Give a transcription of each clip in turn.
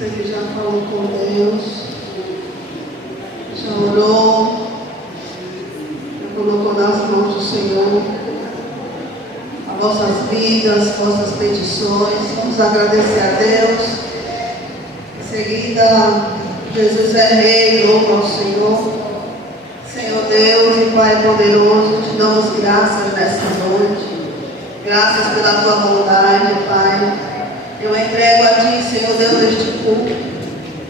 Você que já falou com Deus, já orou, já colocou nas mãos do Senhor as vossas vidas, as vossas petições. Vamos agradecer a Deus. Em seguida, Jesus é Rei, louvo ao Senhor. Senhor Deus e Pai poderoso, te damos graças nessa noite. Graças pela tua bondade, Pai. Eu entrego a Ti, Senhor Deus, este culto.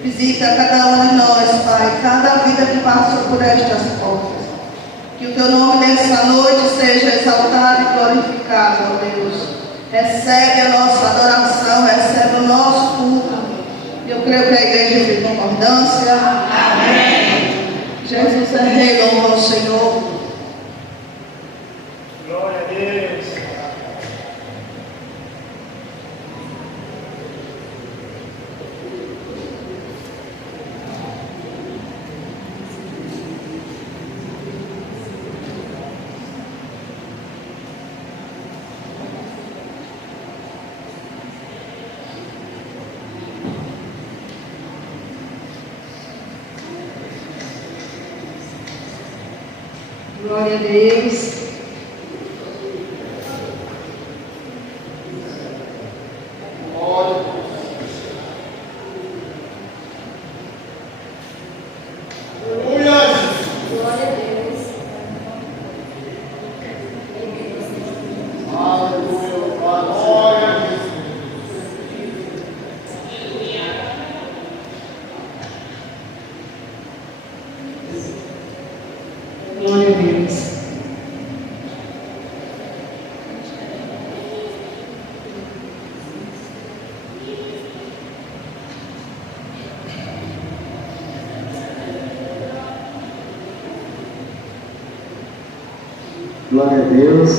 Visita cada um de nós, Pai, cada vida que passou por estas portas. Que o Teu nome nessa noite seja exaltado e glorificado, ó Deus. Recebe a nossa adoração, recebe o nosso culto. Eu creio que a igreja tem concordância. Amém. Jesus é Rei, louva ao Senhor. Glória a Deus. Glória a Deus. Glória a Deus. Glória a Deus.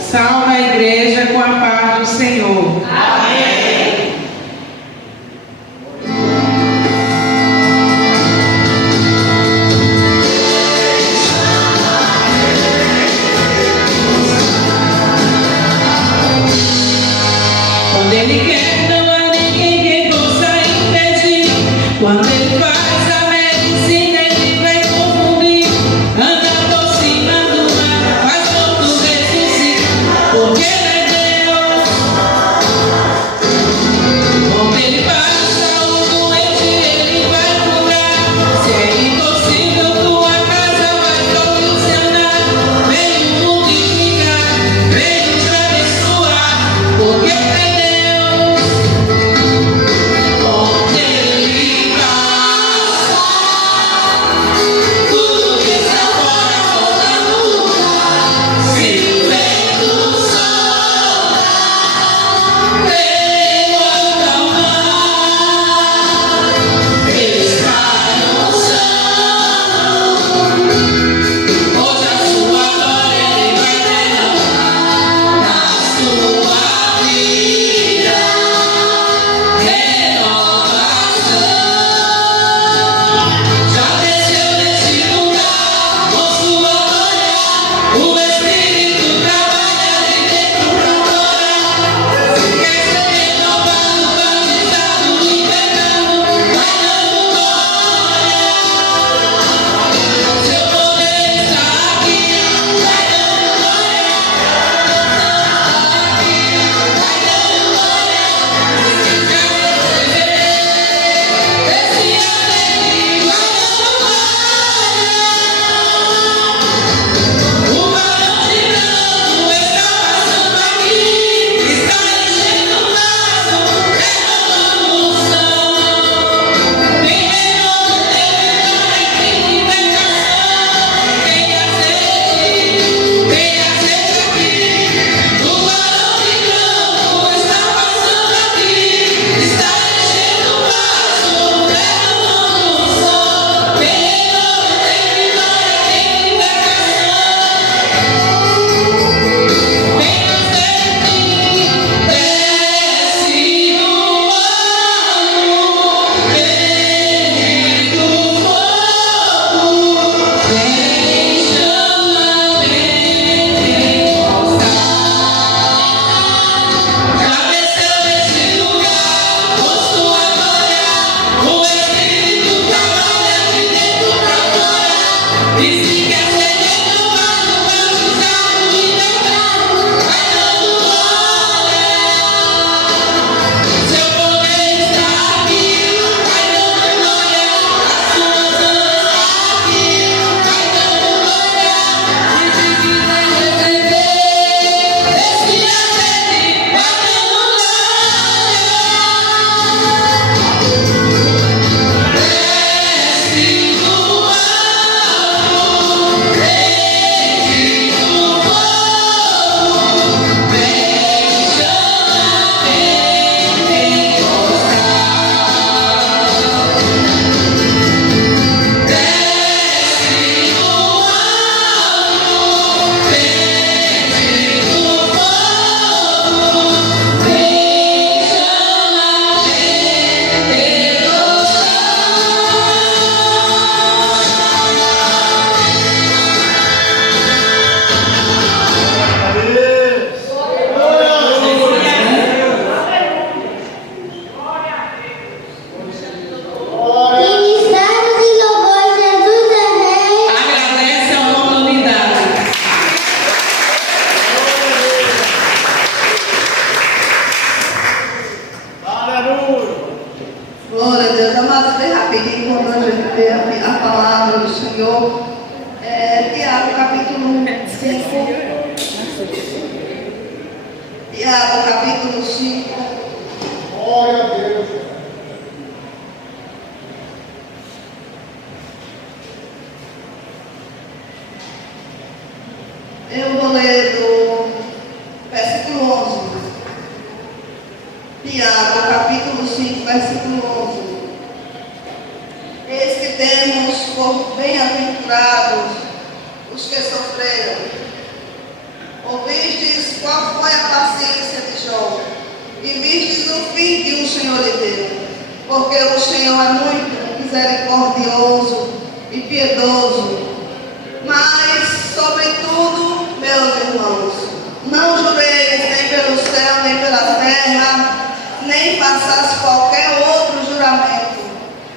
Salve a igreja com a paz do Senhor. Amém. Quando Ele quer, não há ninguém que possa impedir. Quando Ele faz a medicina, Ele vai confundir. Anda por cima do mar, faz morto ressuscitar. Porque Ele é Deus. Quando Ele passa o doente, Ele vai curar. Se é impossível, tua casa vai solucionar. Vem multiplicar, vem nos abençoar. Porque Ele é Deus. Eu vou ler do versículo 11. Tiago, capítulo 5, versículo 11. Eis que temos por bem-aventurados os que sofreram. Ouvistes qual foi a paciência de Jó, e vistes o fim que o Senhor lhe deu. Porque o Senhor é muito misericordioso e piedoso. Mas, sobretudo, meus irmãos, não jureis nem pelo céu, nem pela terra, nem façais qualquer outro juramento,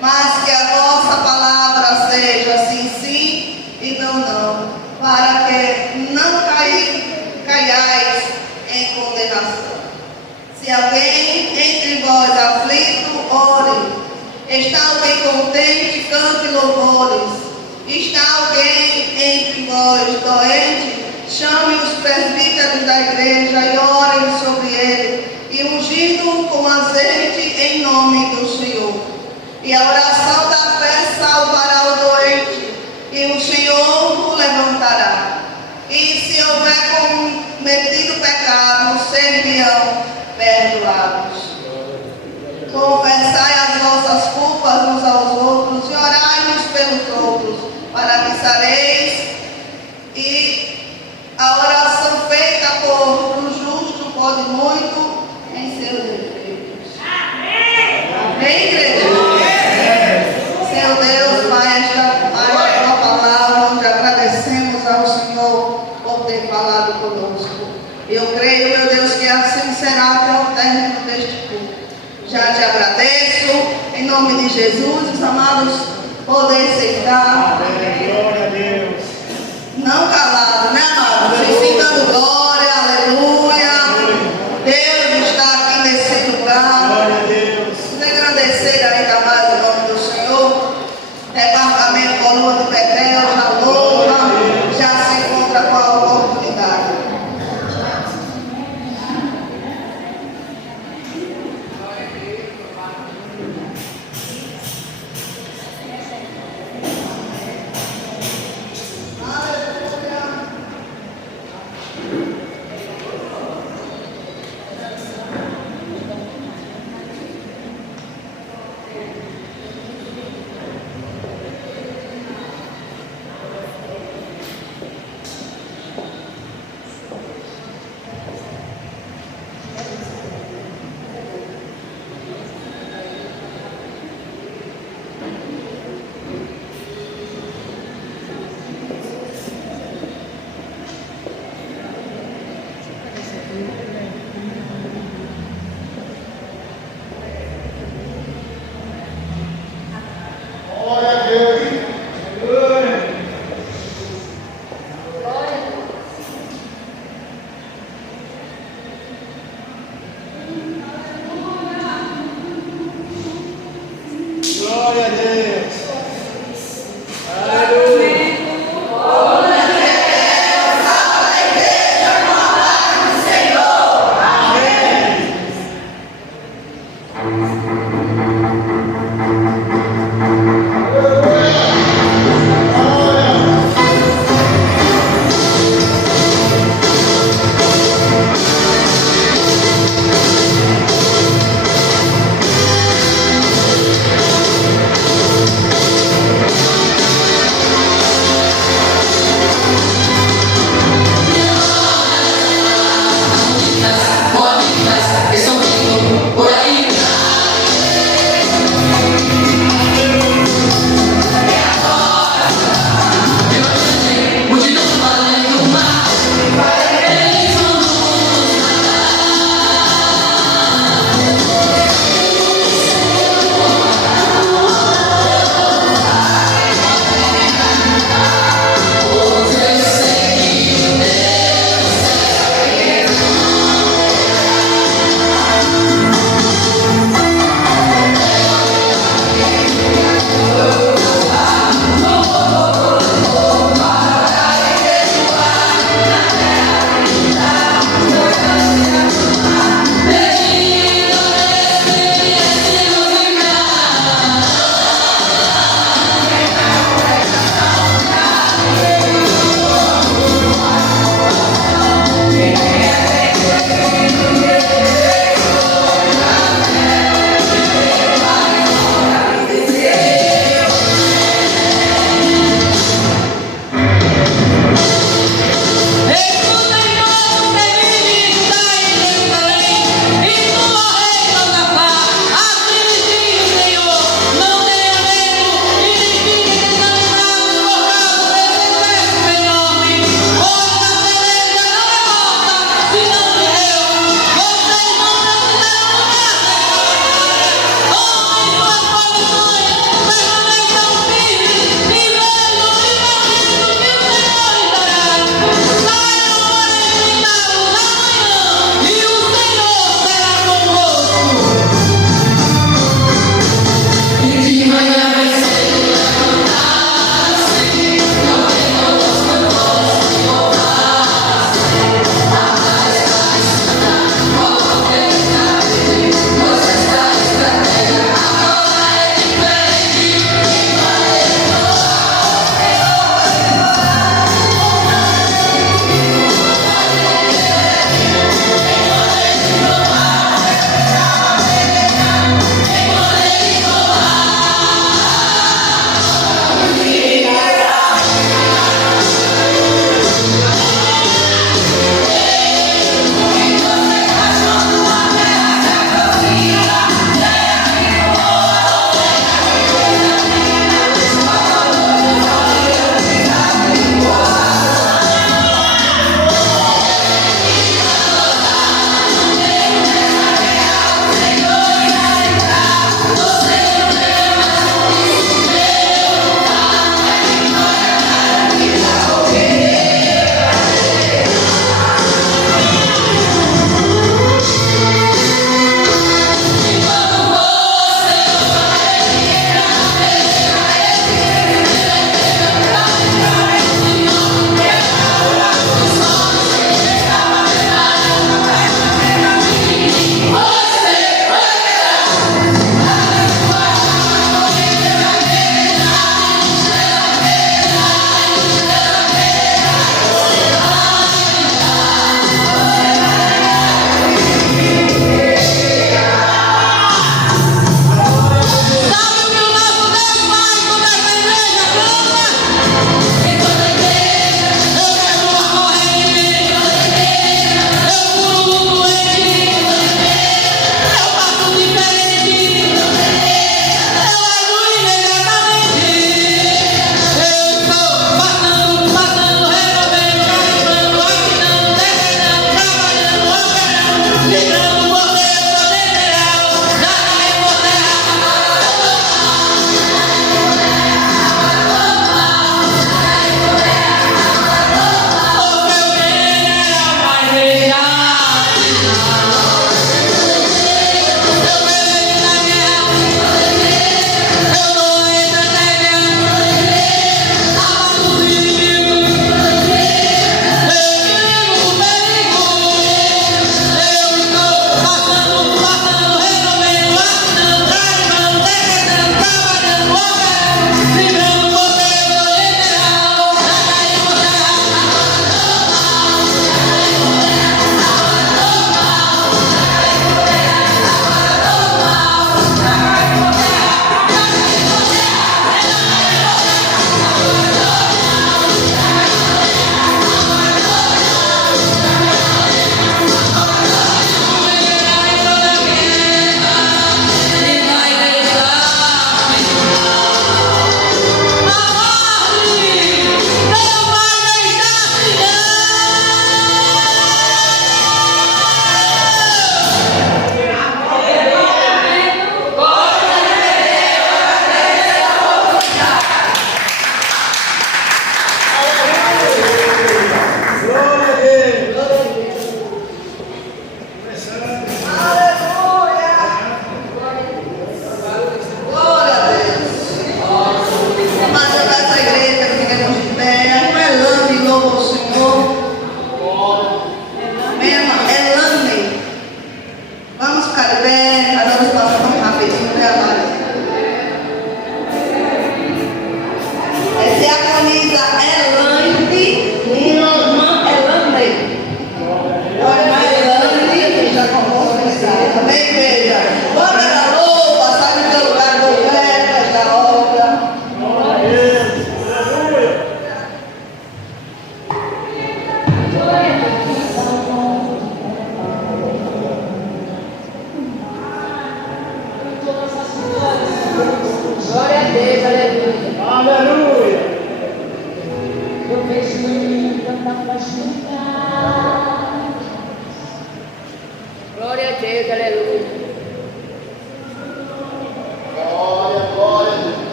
mas que a vossa palavra seja sim, sim e não, não, para que não caiais em condenação. Se alguém entre vós aflito, ore. Está alguém contente, cante louvores. Está alguém entre vós doente, chame os presbíteros da igreja e orem sobre ele, e ungindo com azeite em nome do Senhor. E a oração da fé salvará o doente, e o Senhor o levantará. E se houver cometido pecado, serão perdoados. Confessai as vossas culpas uns aos outros e orai-nos pelos outros, para que sareis. E a oração feita por um justo pode muito em seus efeitos. Amém, igreja? Senhor Deus, Pai, esta tua palavra, onde agradecemos ao Senhor por ter falado conosco. Eu creio, meu Deus, que assim será até o término deste culto. Já te agradeço, em nome de Jesus, os amados, podem sentar. Glória a Deus. Não calado, né, amados? Citando glória, aleluia. Deus está aqui nesse lugar. Glória a Deus. Vamos agradecer ainda mais o nome do Senhor. Departamento Coluna de Betel, já louva, já se encontra com a oportunidade.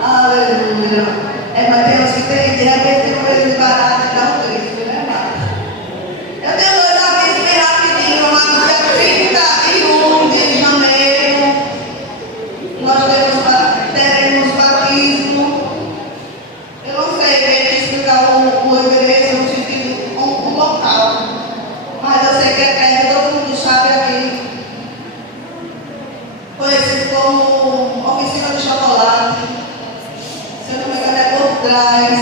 Aleluia. Mas Deus que tem, de repente tem um preço barato e dá um Cristo, né, Marcos? Eu tenho 2 avisos bem rapidinho, mas no dia 31 de janeiro nós teremos batismo. Eu não sei bem explicar o endereço, no sentido, um local, mas eu sei que é perto, todo mundo sabe aqui. Conhecido como oficina de chocolate. Se eu não me engano é por trás.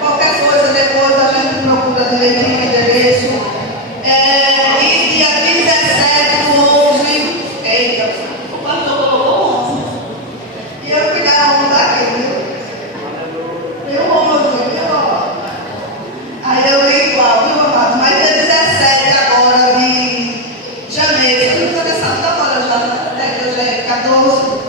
Qualquer coisa depois a gente procura direitinho o endereço. E dia 17/11. Eita, o pastor colocou 11. E eu ficar a onda aqui, viu? Tem um 11, viu? Aí eu li igual, viu, amado? Mas dia 17 agora de janeiro. Eu não estou pensando agora já, né? Que hoje é 14.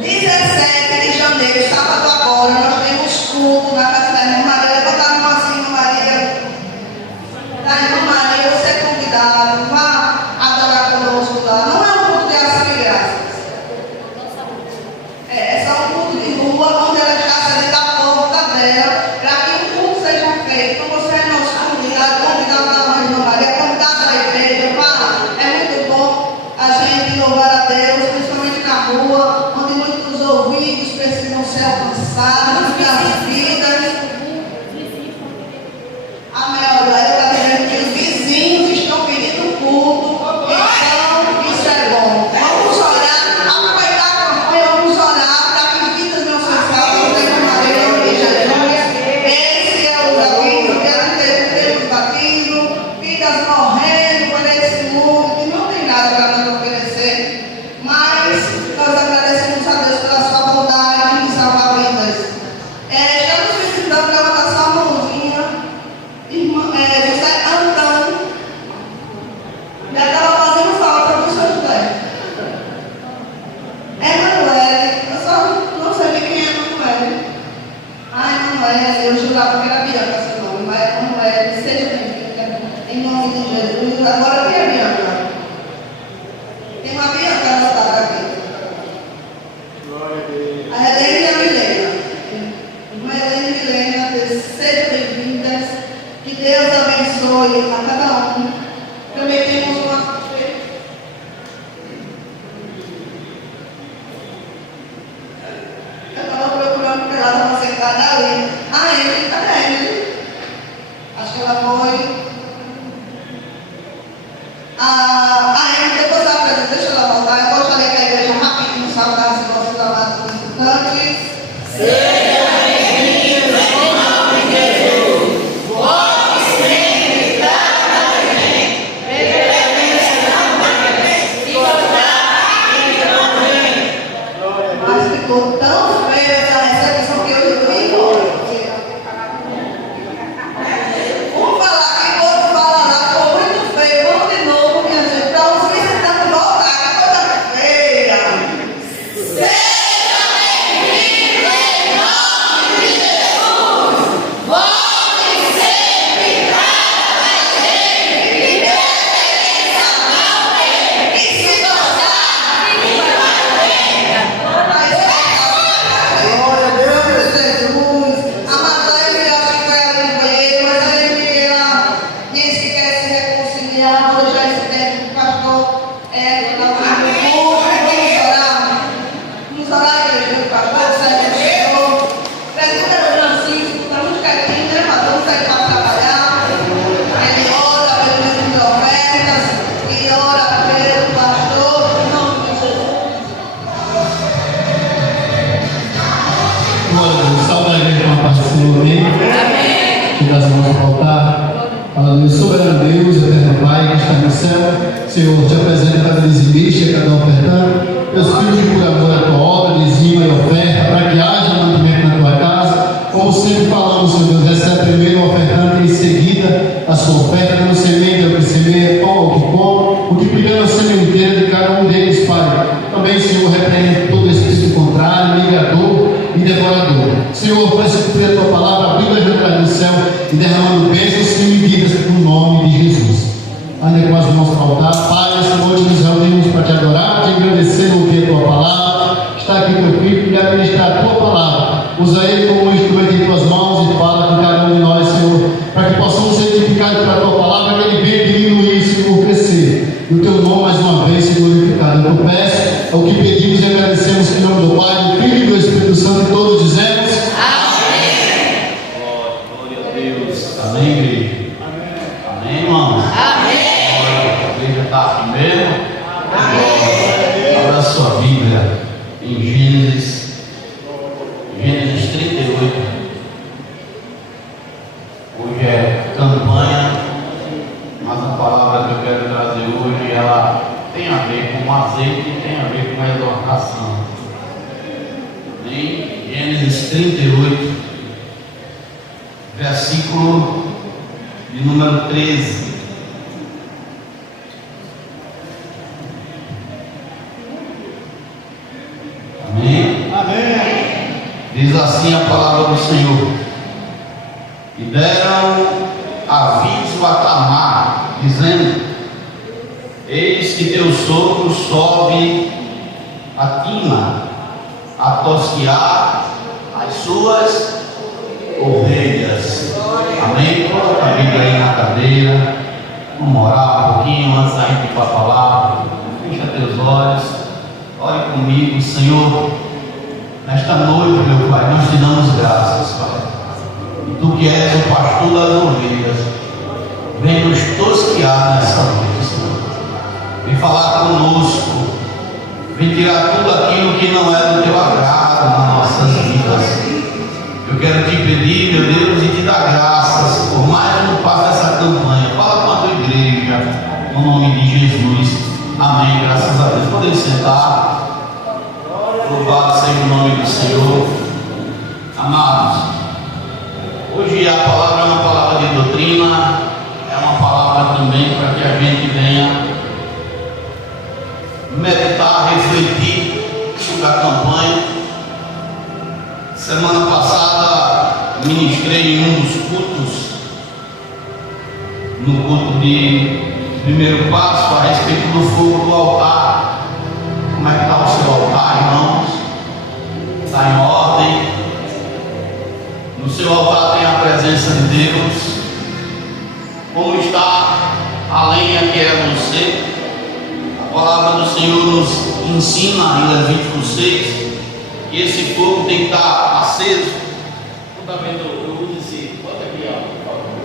17 de janeiro, sábado agora, nós temos culto na casa da irmã Maria. Levanta a mão assim, irmã Maria. Da irmã Maria, você é convidado, vá adorar conosco lá. Não é um culto de ação de graças. É só um culto de rua, onde ela está dentro da porta dela, para que o culto seja feito. Então você é nosso convidado da irmã Maria, convidado da igreja, vá. É muito bom a gente louvar a Deus, principalmente na rua, onde muitos ouvidos precisam ser alcançados, muitas vidas. Amém. Olha, eu estou dizendo que os vizinhos estão pedindo culto, então isso é bom. Vamos orar, aproveitar a campanha, vamos orar para que vidas não sejam salvas, em nome de Jesus. Esse é o aviso, quero ter os batismos, vidas morrendo por esse mundo, que não tem nada para nos oferecer. Mas nós agradecemos a Deus pela sua bondade em salvar vidas. Estamos precisando levantar sua mãozinha. José Antônio. Já estava fazendo falta para o seu José. Emanuele. Eu só não sei quem é Emanuele. Emanuele, eu jurava que era Bianca seu nome, mas Emanuele, seja bem-vinda. Em nome de Jesus. Agora quem é Bianca? Tem uma Bianca anotada aqui. A Helene e a Milena. Irmã Helene e Milena, sejam bem-vindas. Que Deus abençoe a cada um. Também temos uma. Eu estava procurando porque ela estava sentada ali. Emily, cadê a Emily? Acho que ela foi. A Emily, depois ela apresenta, deixa ela voltar. Eu gostaria que a igreja rapidinho saudasse os nossos amados visitantes. Seja bem-vindo em nome de Jesus. Volte sempre cada gente. Reverência não merece. Se gostar, fica bem. Mas ficou tão feia essa recepção que eu fui embora. Vamos falar aqui, outro fala lá, ficou muito feio. Vamos de novo, minha gente, para os visitantes voltar, que coisa feia. Seja bem-vindo em nome de Jesus. Volte sempre cada gente. Reverência não merece. E se gostar, fica bem. Glória a Deus, Jesus. A Marlene, eu acho que foi ali no banheiro, mas a Emily, ela disse que quer se reconciliar. Vou deixar esse tempo do pastor. Vamos orar. Vamos orar, igreja do pastor, segue o Senhor. Presbítero Francisco, está muito quietinho, né, pastor? Não sai para trabalhar. Ele ora pelas minhas ofertas e ora pelo pastor, em nome de Jesus. Glória a Deus, salve a igreja com a paz do Senhor, amém? Que das mãos para voltar. Aleluia, soberano Deus, eterno Pai, que está no céu. Senhor, te apresento cada dizimista, cada ofertante. Meus filhos, por amor à tua obra, dizima e oferta, para que haja mantimento na tua casa. Como sempre falamos, Senhor Deus, recebe primeiro o ofertante e em seguida a sua oferta, dando semente ao que semeia, pão ao que come, multiplicando a sementeira de cada um deles, Pai. Também, Senhor, repreende todo espírito contrário, mirador e devorador. Senhor, faz cumprir a tua palavra, abrindo a janela do céu e derramando bênçãos sem medidas no nome de Jesus. Ande com as mãos para o altar. Pai, esta noite nos reunimos para te adorar, te agradecer, ouvir a tua palavra. Está aqui teu filho e administrar a tua palavra. Gênesis 38, versículo de número 13. Amém? Amém. Diz assim a palavra do Senhor: e deram aviso a Tamar, dizendo: eis que teu sogro sobe a Timna a tosquear as suas ovelhas. Amém? Coloca a Bíblia aí na cadeira. Vamos orar um pouquinho antes da gente ir para a palavra. Fecha teus olhos. Ore comigo, Senhor. Nesta noite, meu Pai, nós te damos graças, Pai. E tu que és o pastor das ovelhas, vem nos tosquear nessa noite, Senhor. Vem falar conosco. Vem tirar tudo aquilo que não é do teu agrado nas nossas vidas. Eu quero te pedir, meu Deus, e te dar graças por mais um passo dessa campanha. Fala com a tua igreja, no nome de Jesus. Amém. Graças a Deus. Podem sentar. Louvado seja o nome do Senhor. Amados, hoje a palavra é uma palavra de doutrina, é uma palavra também para que a gente venha meditar, refletir sobre a campanha. Semana passada ministrei em um dos cultos, no culto de primeiro passo, a respeito do fogo do altar. Como é que está o seu altar, irmãos? Está em ordem? No seu altar tem a presença de Deus? Como está a lenha que é você? A palavra do Senhor nos ensina em Levítico 6 que esse fogo tem que estar aceso. Não está vendo? Eu uso esse, bota aqui, ó.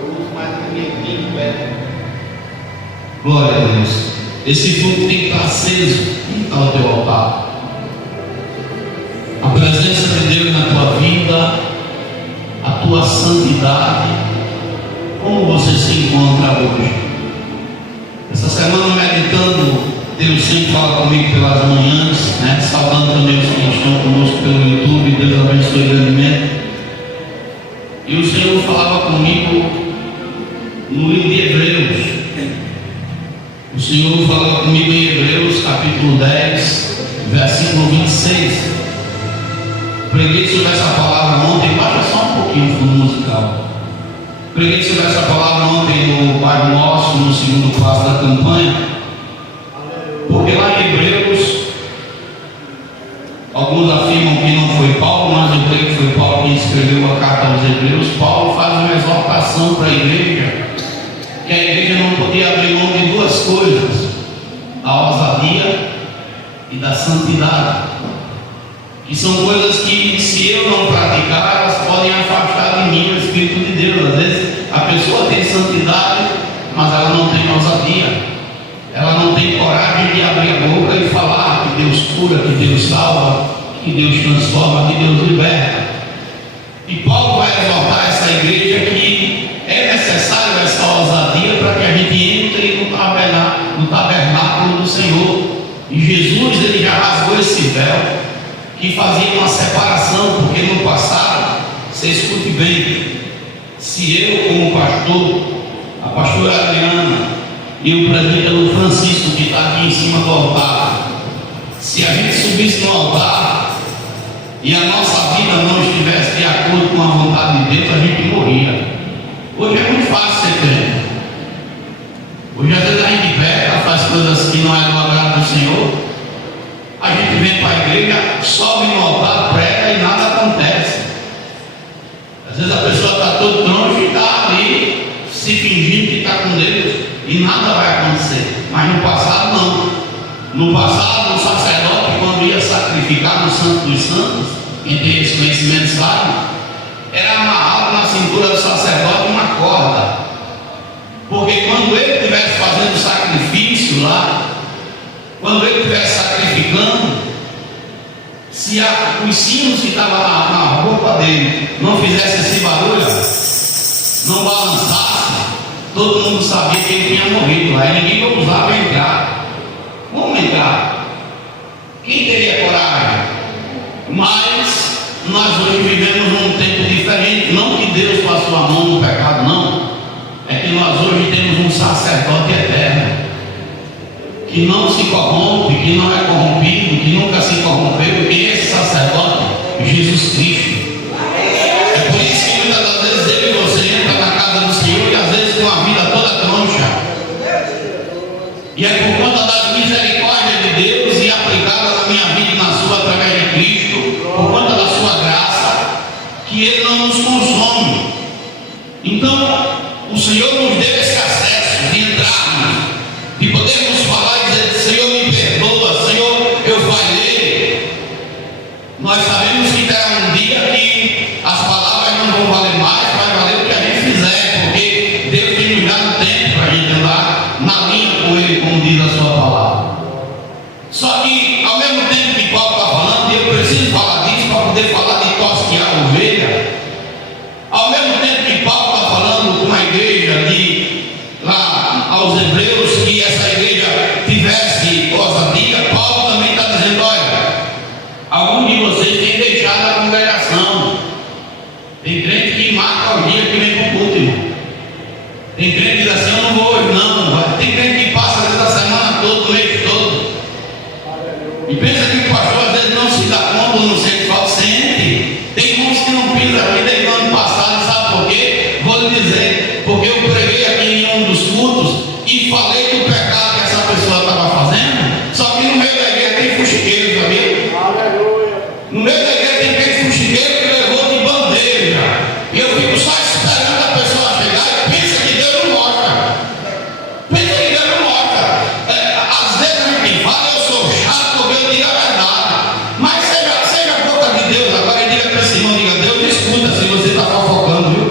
Eu uso mais aqui perto. Glória a Deus. Esse fogo tem que estar aceso. Como está o teu altar? A presença de Deus na tua vida, a tua santidade. Como você se encontra hoje? Essa semana meditando, Deus sempre fala comigo pelas manhãs, né? Saudando também os que estão conosco pelo YouTube. Deus abençoe grandemente. E o Senhor falava comigo no livro de Hebreus. O Senhor falava comigo em Hebreus capítulo 10, versículo 26. Preguei sobre essa palavra ontem. Baixa só um pouquinho do musical. Preguei sobre essa palavra ontem no Pai Nosso, no segundo passo da campanha. Porque lá em Hebreus, alguns afirmam que não foi Paulo, mas eu creio que foi Paulo quem escreveu a carta aos Hebreus. Paulo faz uma exortação para a igreja, que a igreja não podia abrir mão de duas coisas: da ousadia e da santidade, que são coisas que, se eu não praticar, elas podem afastar de mim o Espírito de Deus. Às vezes a pessoa tem santidade, mas ela não tem ousadia. Ela não tem coragem de abrir a boca e falar que Deus cura, que Deus salva, que Deus transforma, que Deus liberta. E Paulo vai exortar essa igreja que é necessário essa ousadia para que a gente entre no tabernáculo do Senhor. E Jesus, ele já rasgou esse véu que fazia uma separação, porque no passado, você escute bem, se eu como pastor, a pastora Adriana e o presbítero Francisco, que está aqui em cima do altar, se a gente subisse no altar e a nossa vida não estivesse de acordo com a vontade de Deus, a gente morria. Hoje é muito fácil ser crente. Hoje às vezes a gente peca, faz coisas que não é do agrado do Senhor. A gente vem para a igreja, sobe no altar, prega e nada acontece. Às vezes a pessoa está todo troncho e está ali se fingindo que está com Deus e nada vai acontecer. Mas no passado não. No passado o sacerdote, quando ia sacrificar no Santo dos Santos, quem tem esse conhecimento sabe, era amarrado na cintura do sacerdote uma corda. Porque quando ele estivesse fazendo sacrifício lá, quando ele estivesse sacrificando, se os sinos que estavam na roupa dele não fizessem esse barulho, não balançasse, todo mundo sabia que ele tinha morrido. Aí ninguém ousava entrar. Vamos entrar. Quem teria coragem? Mas nós hoje vivemos num tempo diferente. Não que Deus passou a mão no pecado, não. É que nós hoje temos um sacerdote eterno, que não se corrompe, que não é corrompido, que nunca se corrompeu, e esse sacerdote, Jesus Cristo. É por isso que muitas das vezes eu e você entra na casa do Senhor e às vezes com a vida toda troncha. E é por conta da misericórdia de Deus e aplicada na minha vida e na sua através de Cristo, por conta da sua graça, que Ele não nos consome. Então, o Senhor nos deu esse acesso de entrarmos, de podermos falar e dizer: Senhor, me perdoa, Senhor, eu falhei. Nós sabemos que terá um dia que as palavras não vão valer mais, vai valer o que a gente fizer, porque Deus tem nos dado tempo para a gente andar na linha com Ele, como diz a sua palavra. Só que, ao mesmo tempo que Paulo está falando, e eu preciso falar disso para poder falar de tosquear a ovelha, ao mesmo tempo que Paulo está falando com a igreja de lá aos Hebreus, que essa igreja tivesse ousadia, Paulo também está dizendo: olha, alguns de vocês têm deixado a congregação. Tem crente que marca o dia que vem para o culto, irmão. Tem crente que diz assim: eu não vou hoje, não. Tem crente que passa às vezes a semana toda, o mês todo, e pensa que o pastor às vezes não se dá conta, não sente falta. Sente. Tem irmãos que não pisam aqui desde o ano passado, sabe por quê? Vou lhe dizer: porque eu preguei aqui em um dos cultos e falei do pecado que essa pessoa estava fazendo. Só que no meio da igreja tem fuxiqueiro, sabia? No meio da igreja tem aquele fuxiqueiro que levou de bandeja, e eu fico só esperando a pessoa chegar e pensa que Deus não mostra. Pensa que Deus não mostra. Às vezes a gente fala: eu sou chato porque eu digo a verdade. Mas seja a boca de Deus agora e diga para esse irmão: diga, Deus me escuta se você está fofocando, viu?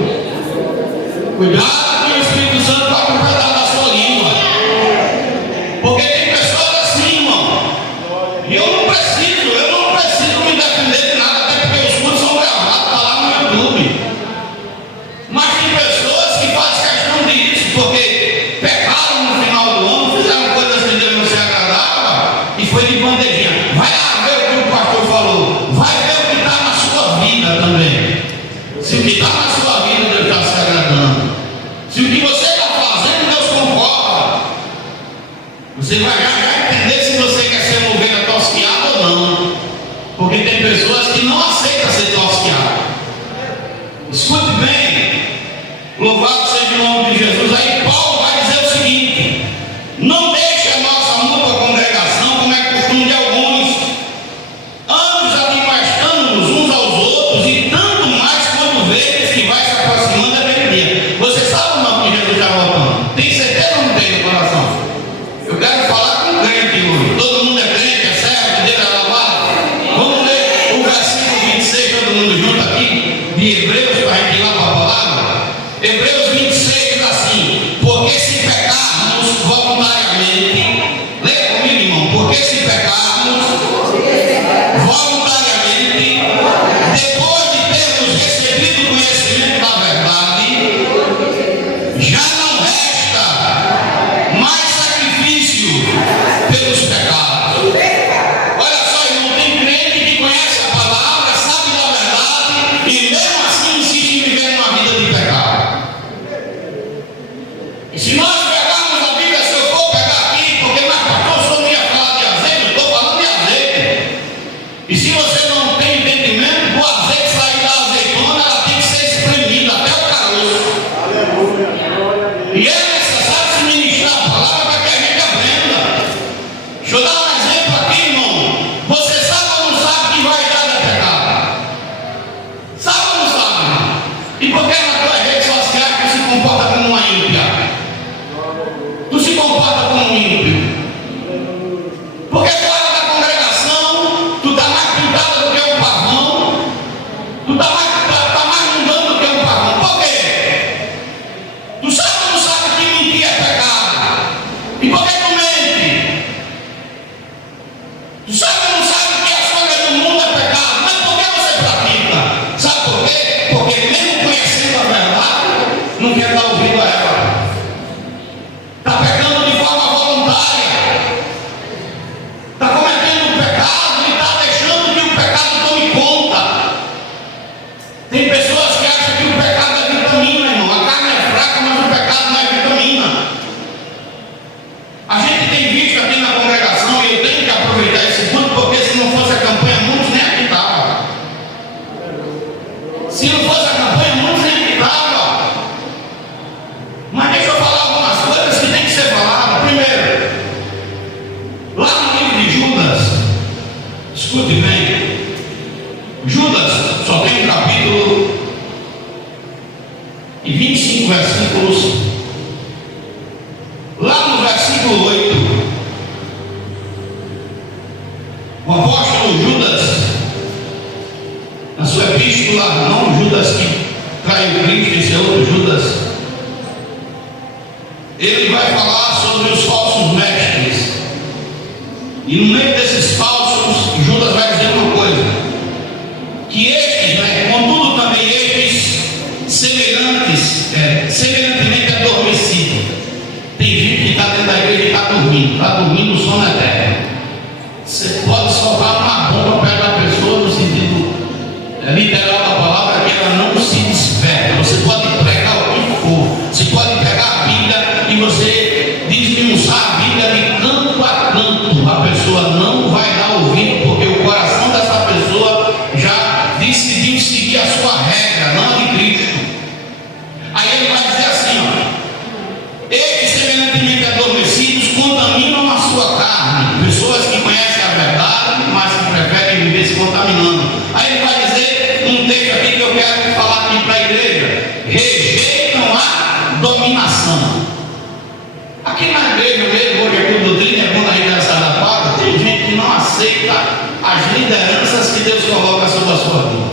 Cuidado que o Espírito Santo vai com o pedaço da sua língua. Porque tem pessoas assim, irmão. E eu não preciso me defender de nada, até porque os cultos são gravados, está lá no YouTube. Mas tem pessoas que fazem questão disso, porque pecaram no final do ano, fizeram coisas que Deus não se agradava, e foi de bandejinha. Vai lá ver o que o pastor falou, vai ver o que está na sua vida também. Se o que está na sua vida Deus está se agradando, se o que você está fazendo Deus concorda, você vai já entender se você quer ser uma ovelha tosqueada ou não. Porque tem pessoas que não aceitam ser tosqueadas. Escute bem, louvado seja o nome de Jesus. Aí Paulo vai dizer o seguinte: não deixe a nossa mútua congregação, como é costume de alguns, antes admoestando-nos uns aos outros, e tanto mais quando vedes que vai se aproximando aquele dia. Você sabe o nome que Jesus está voltando? Tem certeza ou não tem no coração? Eu quero falar com o crente hoje. Todo mundo é crente, é servo de Deus, é lavado. Vamos ler o versículo 26, todo mundo junto aqui, de Hebreus, para a gente ir lá para a palavra. Hebreus 26 diz assim: porque se pecarmos voluntariamente, leia comigo, irmão, porque se pecarmos voluntariamente, depois de termos recebido o conhecimento da verdade, já não resta mais sacrifício pelos pecados. Olha só, irmão, tem crente que conhece a palavra, sabe da verdade, e mesmo assim insiste em viver uma vida de pecado. E se nós pegarmos a Bíblia, se eu for pegar aqui, porque mais pastor, o senhor não ia falar de azeite, eu estou falando de azeite. E se você não tem entendimento, o azeite sair da azeitona, ela tem que ser espremida até o caroço. E é necessário se ministrar a palavra para que a gente aprenda. Deixa eu dar um exemplo aqui, irmão. Você sabe ou não sabe que vaidade é pecado? Sabe ou não sabe, irmão? E por que na tua rede social tu se comporta como uma ímpia? Tu se comporta como um ímpio? Porque fora da congregação, tu está mais pintada do que um pavão, tu está mais mundano do que um pavão. Por quê? Tu sabe ou não sabe que mentir é pecado? E por que tu mente? Tu sabe ou não sabe que as coisas do mundo é pecado? Mas por que você pratica? Sabe por quê? Porque mesmo conhecendo a verdade, Se não fosse a campanha, muita gente estava. Mas deixa eu falar algumas coisas que tem que ser faladas. Primeiro, lá no livro de Judas, escute bem, Judas só tem um capítulo e 25 versículos. Lá no versículo 8, o apóstolo Judas, na sua epístola, não Judas que traiu Cristo, esse é outro Judas, ele vai falar sobre os falsos mestres. E no meio desses falsos, Judas vai dizer uma coisa: que estes, contudo também estes, semelhantemente adormecidos. Tem gente que está dentro da igreja e está dormindo o sono eterno. Você pode soltar uma bomba perto da pessoa no sentido literal da palavra, que ela não se desperta. Você pode pregar o que for, você pode pegar a Bíblia e você desmiuçar a Bíblia de canto a canto, a pessoa não vai dar ouvido, porque o coração dessa pessoa já decidiu seguir a sua regra, não a de Cristo. Aí ele vai dizer assim, ó: estes semelhantemente adormecidos contaminam a sua carne. Pessoas que conhecem a verdade, mas que preferem viver se contaminando. Aí ele vai dizer um texto aqui que eu quero falar aqui para a igreja: rejeitam a dominação. Aqui na igreja mesmo, hoje aqui o doutrina, é bom a gente essa da palavra, tem gente que não aceita as lideranças que Deus coloca sobre a sua vida.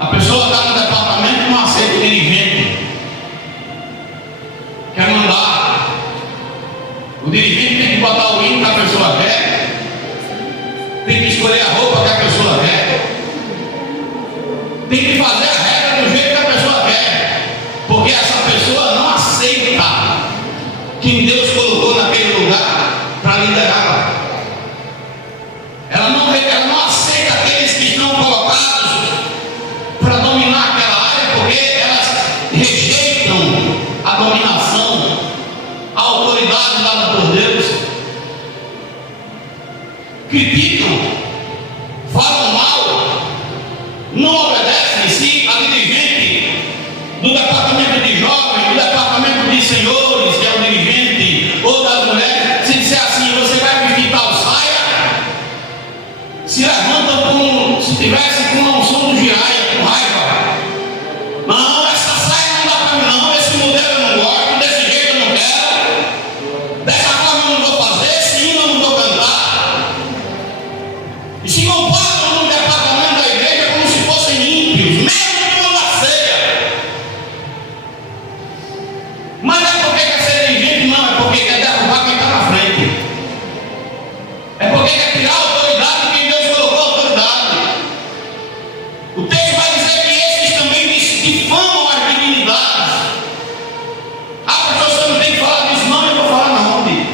A pessoa está no departamento e não aceita o dirigente, quer mandar. O dirigente tem que botar o hino que a pessoa quer, tem que escolher a roupa que a pessoa quer, tem que fazer a regra do jeito que a pessoa quer, porque essa pessoa não aceita quem Deus colocou naquele lugar para liderá-la. Ela não aceita aqueles que estão colocados para dominar aquela área, porque elas rejeitam a dominação, a autoridade dada por Deus, criticam, falam mal, não obedecem. Se a dirigente do departamento de jovens, do departamento de senhores, que é o dirigente, ou das mulheres, se disser assim: você vai vestir tal saia, se levantam como se tivesse com uma unção do Jiraya, com raiva. Não, essa saia não dá para mim não, esse modelo eu não gosto, desse jeito eu não quero, dessa forma eu não vou fazer, esse hino eu não vou cantar. E se comportam no departamento da igreja como se fossem ímpios, mesmo que não na ceia. Mas é porque quer ser dirigente? Não, é porque quer derrubar quem está na frente. É porque quer tirar a autoridade de quem Deus colocou a autoridade. O texto vai dizer que esses também difamam as divinidades. Ah, pastor, você não tem que falar disso? Não, eu vou falar na onde?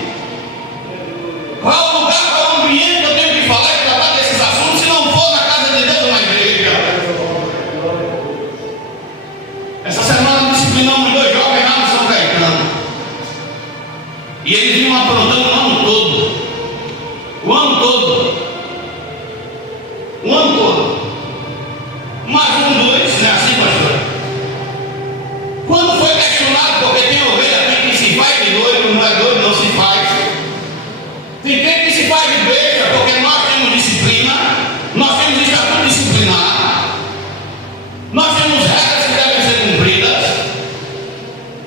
Qual é o lugar, qual é o ambiente que eu tenho que falar e tratar desses assuntos, se não for na casa de Deus ou na igreja? Essa semana disciplinamos 2 jovens lá no São Caetano. E eles vinham aprontando o ano todo. O ano todo. O ano todo. Mais um, 2, não é assim, pastor? Quando foi questionado, porque tem ovelha, tem que se faz de doido, não é doido, não se faz. Tem gente que se faz de besta, porque nós temos disciplina, nós temos estatuto disciplinar, nós temos regras que devem ser cumpridas.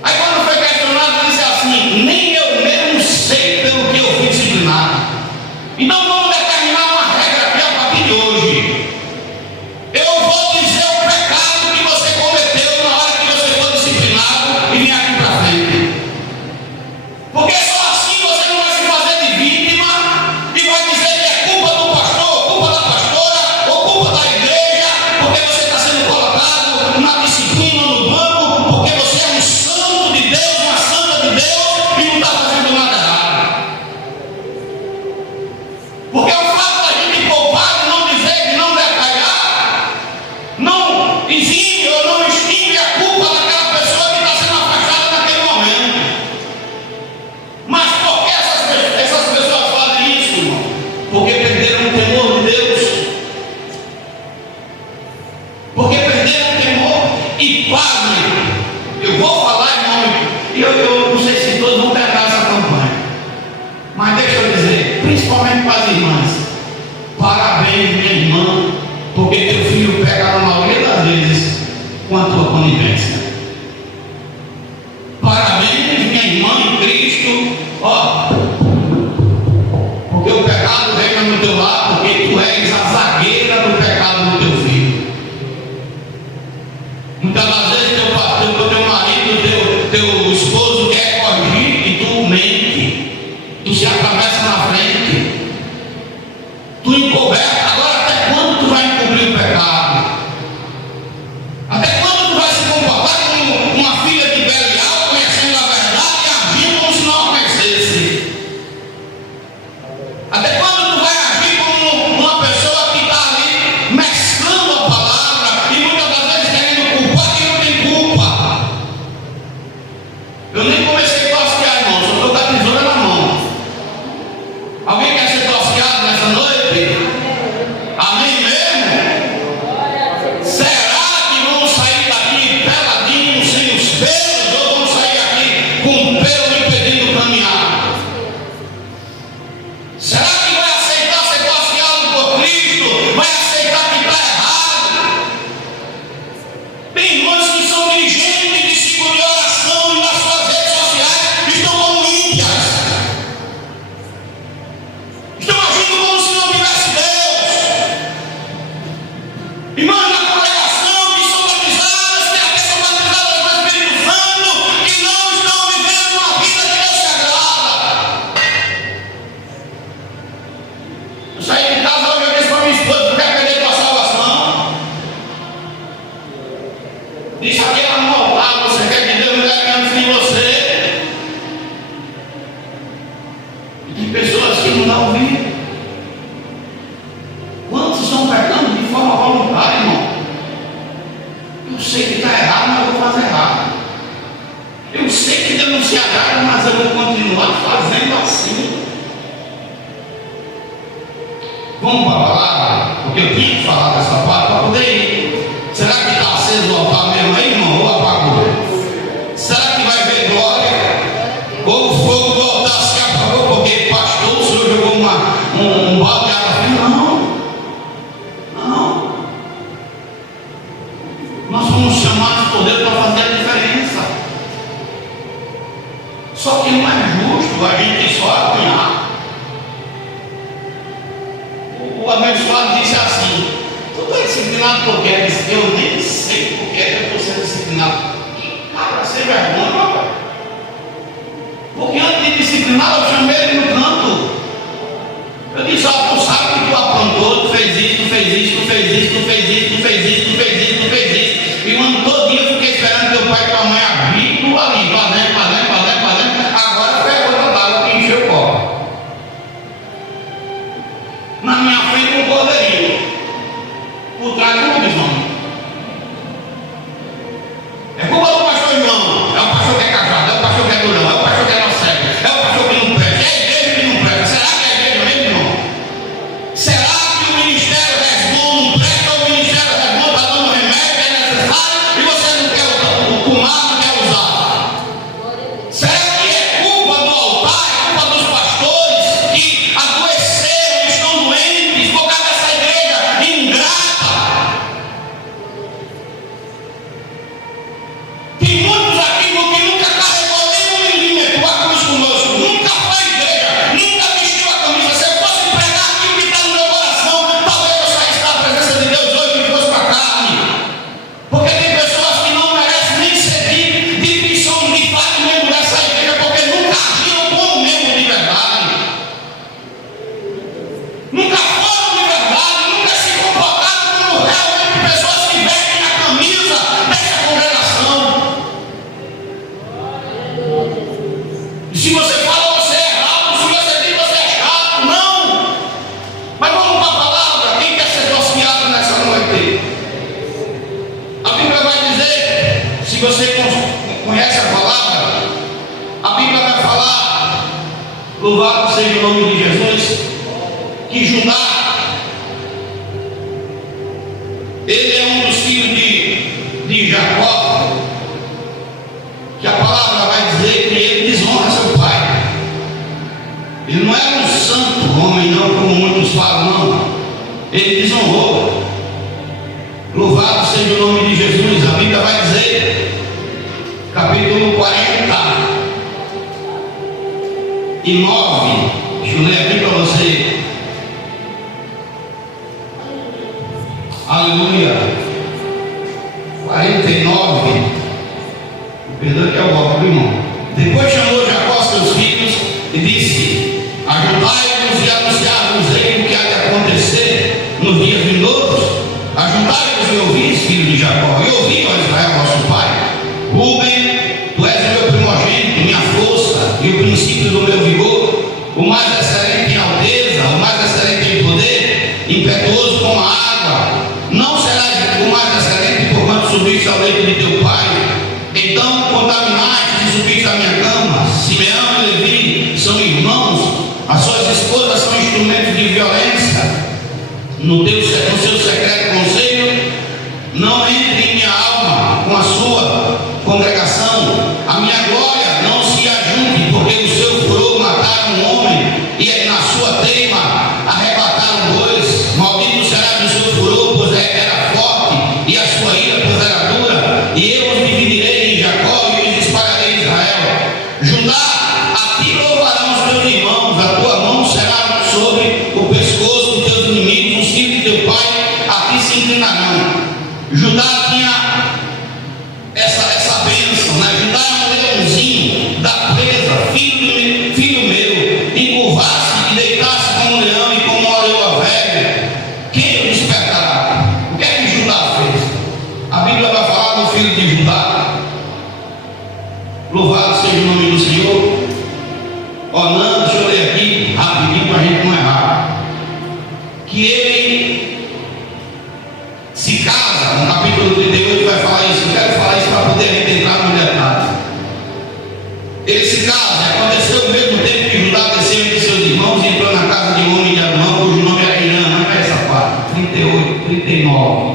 Aí quando foi questionado, disse assim: nem eu mesmo sei pelo que eu fui disciplinado. Então vamos determinar uma regra aqui a partir de hoje. Eu vou dizer o porque perderam o temor. E pasmem, eu vou falar em nome, eu não sei se todos vão pegar essa campanha, mas deixa eu dizer, principalmente para as irmãs, parabéns, minha irmã, porque teu filho pega na maioria das vezes com a tua conivência. Parabéns, minha irmã em Cristo, ó, porque o pecado reina no teu lado, porque tu és a zagueira do pecado do teu filho. Muitas das vezes teu marido, teu esposo quer corrigir e tu mente, tu se atravessa na frente, tu encoberta. Agora, até quando tu vai encobrir o pecado? Até quando tu vai se comportar como uma filha de Belial, conhecendo a verdade e agindo como se não a conhecesse? Até quando tu vai agir como uma pessoa que está ali mesclando a palavra e muitas das vezes querendo culpar quem não tem culpa? Eu nem comecei a tosquear, irmão, só estou com a tesoura na mão. Alguém quer ser tosqueado nessa noite? Amém mesmo? Será que vão sair daqui peladinhos, sem os pelos, ou vão sair aqui com o pelo impedindo caminhar? Será que vai aceitar ser tosqueado por Cristo? Vai aceitar que está errado? Tem irmãos que são dirigentes de ciclo de oração e nas suas redes sociais estão como ímpias. Estão agindo como se não tivesse Deus. Irmãos da congregação que são batizadas, que até são batizadas com o Espírito Santo, que não estão vivendo uma vida que Deus se agrada. Eu saí de casa hoje, eu disse para minha esposa: tu quer perder tua salvação? Disse aquela maldade, você quer que Deus me antes de você? E tem pessoas que não dão ouvido. Quantos estão pecando de forma voluntária, irmão? Eu sei que está errado, mas eu vou fazer errado. Eu sei que Deus não se agrada, mas eu vou continuar fazendo assim. Vamos para a palavra, porque eu tinha que falar dessa parte para poder ir. Será que está aceso o altar mesmo aí, irmão? Ou apagou? Será que vai ver glória? Ou o fogo do altar se apagou porque pastor, o senhor jogou um balde de água fria? Não. Nós somos chamados por Deus para fazer a diferença. Só que não é justo a gente só apanhar. O abençoado disse assim: tu está disciplinado por quê? Eu nem sei por que eu estou sendo disciplinado. Cara, sem vergonha, rapaz. Porque antes de disciplinar, eu chamei ele no canto. Eu disse: tu sabe que tu aprontou, tu fez isso, tu fez isso, tu fez isso, tu fez isso, tu fez isso, tu fez isso, tu fez isso. E o ano todo eu fiquei esperando teu pai e tua mãe abrir, tu ali, fazendo. Agora pega outra d'água que encheu o copo. Na minha frente um cordeirinho, por trás um lobisomem. É culpa do pastor irmão, é o pastor que é casado, é o pastor que é durão, é o pastor que é inocente, é o pastor que não presta, é a igreja que não presta. Será que é a igreja mesmo, irmão? Será que o ministério Resbom não presta, ou o ministério Resbom está dando remédio que é necessário e você não quer fumar, não quer usar? Será que é culpa do altar, é culpa dos pastores que adoeceram, estão doentes por causa dessa igreja ingrata? Tem muitos aqui que nunca carregou nem 1 milímetro a cruz conosco, nunca foi à igreja, nunca vestiu a camisa. Se eu fosse pregar aquilo que está no meu coração, talvez eu saísse da presença de Deus hoje e fosse para a carne. Porque tem pessoas que não merecem nem ser de são de fato membro dessa igreja, porque nunca agiram como membro de verdade, nunca foram de verdade, nunca se comportaram como realmente pessoas que vestem a camisa dessa congregação. E se você fala, você é errado, se você diz, você é chato, não. Mas vamos para a palavra. Quem quer ser tosqueado nessa noite? A Bíblia vai dizer, se você conhece a palavra, a Bíblia vai falar, louvado seja o nome de Jesus, que Judá, ele é um dos filhos de Jacó, que a palavra vai dizer que ele desonra seu pai. Ele não era um santo homem, não, como muitos falam, não. Ele desonrou. Louvado seja o nome de Jesus. A Bíblia vai dizer, capítulo 49, deixa eu ler aqui para você. Aleluia. 49. Perdão que é o óculos, irmão. Depois chamou Jacó seus filhos e disse: ajudai-vos e anunciai-vos aí o que há de acontecer nos dias vindouros. Ajudai-vos e ouvis, filho de Jacó, e ouvi, ó Israel, vosso pai. Rúben, tu és o meu primogênito, minha força e o princípio do meu vigor, o mais excelente em alteza, o mais excelente em poder, impetuoso como a água. Não serás o mais excelente porquanto subiste ao leito de teu pai. Então contaminaste e subiste à minha cama. Simeão e Levi são irmãos, as suas esposas são instrumentos de violência. No seu secreto conselho, não entre em minha alma com a sua congregação. A minha glória não se ajunte, porque o seu furor mataram um homem, e na sua teima arrebataram dois. Maldito será do seu furor, pois era forte, e a sua ira, pois era dura. E eu os dividirei em Jacó e os espalharei em Israel. Judá, a ti louvarão os teus irmãos, a tua mão será sobre o pescoço dos teus inimigos, os filhos de teu pai a ti se inclinarão. Judá tinha essa bênção, né? Judá é um leãozinho da presa, filho meu, encurvasse e deitasse como um leão e como uma leoa velha. Quem o despertará? O que é que Judá fez? A Bíblia vai falar do filho de Judá. Louvado seja o nome do Senhor. Onã, deixa eu ler aqui rapidinho para a gente não errar. Que ele se casa, no capítulo 38 vai falar isso. Eu quero falar isso para poder a gente entrar no detalhe. Ele se casa, aconteceu ao mesmo tempo que Judá desceu entre seus irmãos e entrou na casa de um homem de Adão, cujo nome era Irã. Não é essa parte, 38, 39.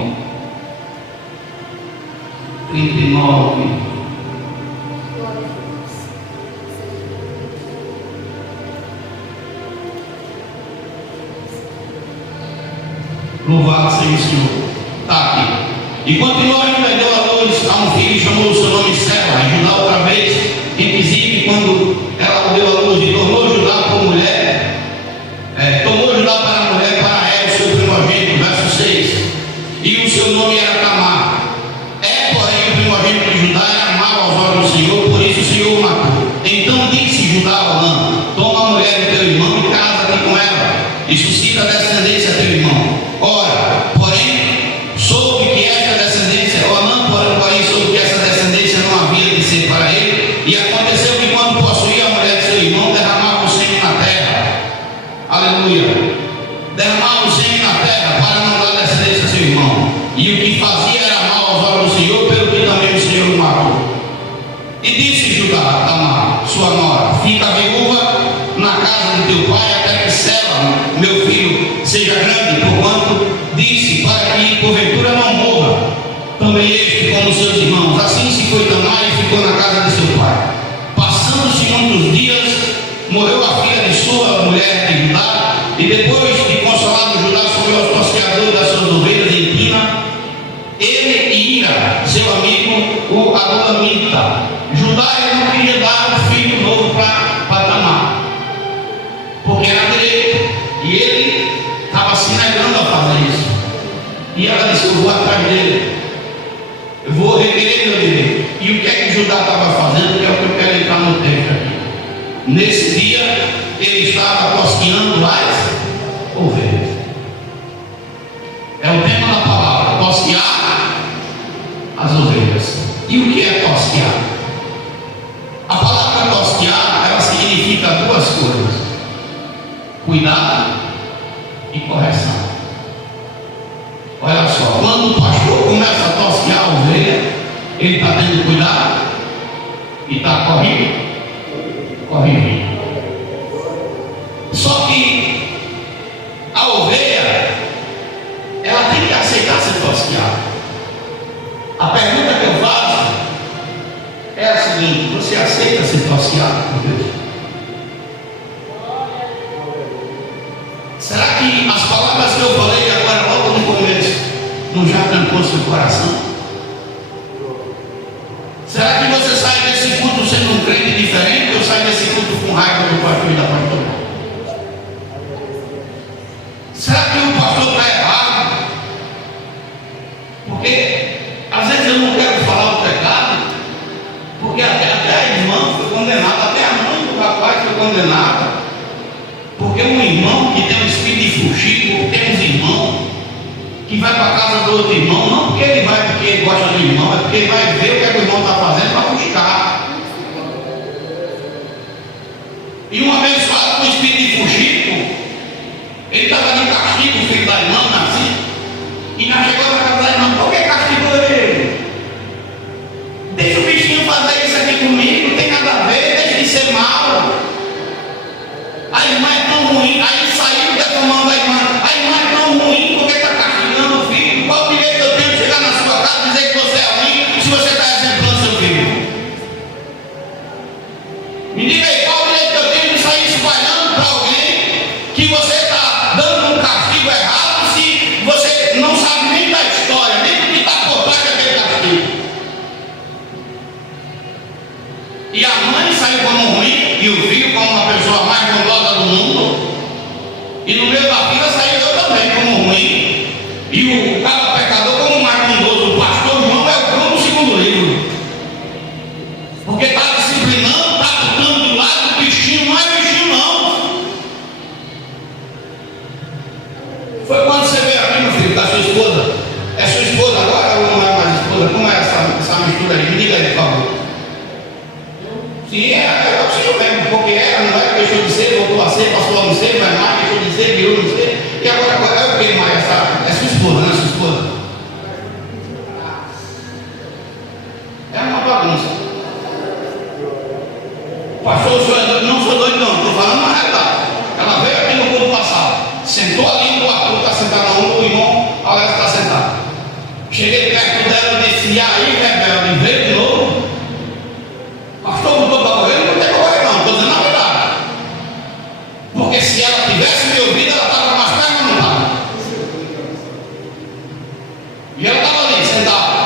Louvado seja o Senhor. Está aqui. E continuou ainda, deu a luz a um filho e chamou o seu nome Sela. E Judá outra vez, inclusive quando ela deu a luz e tornou Judá por mulher, tomou Judá para a mulher, para ela, o seu primogênito, verso 6. E o seu nome era Tamar. Porém, o primogênito de Judá era mau aos olhos do Senhor, por isso o Senhor o matou. Então disse Judá a Onã: toma a mulher do teu irmão e casa-te com ela, e suscita descendência a teu irmão. Ora, porém, soube que esta descendência, porém soube que essa descendência não havia de ser para ele, e aconteceu que quando possuía a mulher de seu irmão, derramava o sangue na terra. Aleluia. Derramava o sangue na terra para não dar descendência a seu irmão. E o que fazia era mal aos olhos do Senhor, pelo que também o Senhor o matou. E disse Judá a Tamar, sua nora: fica viúva na casa de teu pai, até que Sela, meu filho, seja grande, porquanto disse, para que porventura não morra também este como seus irmãos. Assim se foi Tamar e ficou na casa de seu pai. Passando-se muitos dias, morreu a filha de sua mulher de Judá, e depois de consolado Judá sobre o tosqueador das suas ovelhas em Pina, ele e Ira, seu amigo, o Adulamita. Judá não queria dar um filho novo para Tamar, porque era direito, e ele estava se negando a fazer isso. E ela disse: eu vou atrás dele, eu vou requerer meu direito. E o que é que Judá estava fazendo? Que é o que eu quero entrar no texto aqui. Nesse dia, ele estava tosqueando as ovelhas. É o tema da palavra: tosquear as ovelhas. E o que é tosquear? A palavra tosquear, ela significa duas coisas: cuidado e correção. Olha só, quando o pastor começa a tosquear a ovelha, ele está tendo cuidado e está corrigindo. Só que a ovelha, ela tem que aceitar ser tosqueada. A pergunta Você aceita ser passeado por Deus? Será que as palavras que eu falei agora logo no começo não já trancou seu coração? Será que você sai desse culto sendo um crente diferente ou sai desse culto com raiva do pastor e da pastora? Será que o pastor está errado? Porque às vezes eu não quero falar o pecado, porque até a irmã foi condenada, até a mãe do rapaz foi condenada. Porque um irmão que tem um espírito de fugir, porque tem uns irmãos que vai para a casa do outro irmão, não porque ele vai porque ele gosta do irmão, é porque ele vai ver o que, é que o irmão está fazendo para buscar. E um abençoado com o espírito de fugir, ele estava de castigo, o filho da irmã, assim, e nós chegamos na casa da irmã, por que castigou ele? Deixa o bichinho fazer isso aqui comigo, não tem nada a ver, deixa de ser mal. A irmã é tão ruim, aí saiu defamando a irmã é tão ruim, porque está castigando o filho. Qual direito eu tenho de chegar na sua casa e dizer que você é ruim, se você está exemplando seu filho? Me diga aí, qual direito eu tenho de sair espalhando para alguém que você está dando um castigo errado, se você não sabe nem da história, nem do que está por trás daquele castigo? E a mãe saiu como ruim, e o filho como uma pessoa mais bondosa do mundo, e no meio da fila saiu eu também como ruim, e o cara pecador como mais bondoso. O pastor João é o cão do segundo livro, porque está disciplinando, está ficando do lado do bichinho, não é bichinho não. Foi quando você veio aqui, meu filho, da sua esposa. É sua esposa agora ou não é mais esposa? Como é essa mistura aí? Me diga aí, por favor. Sim, é possível mesmo, porque ela não é, deixou de ser, voltou a ser, passou a não ser, mas mais deixou de ser, virou não ser, e agora é o que mais? É sua esposa, não é sua esposa? É uma bagunça. Pastor, o senhor não sou doido não, estou falando uma realidade. Ela veio aqui no culto passado, sentou ali no Arthur, está sentado no irmão, a Alex está sentada. Cheguei perto dela e disse, e aí, rebelde, veio de novo? Pastor, não estou para correr, não tem para correr não, estou dizendo a verdade. Porque se ela tivesse me ouvido, ela estava com as pernas no lado. E ela estava ali, sentada.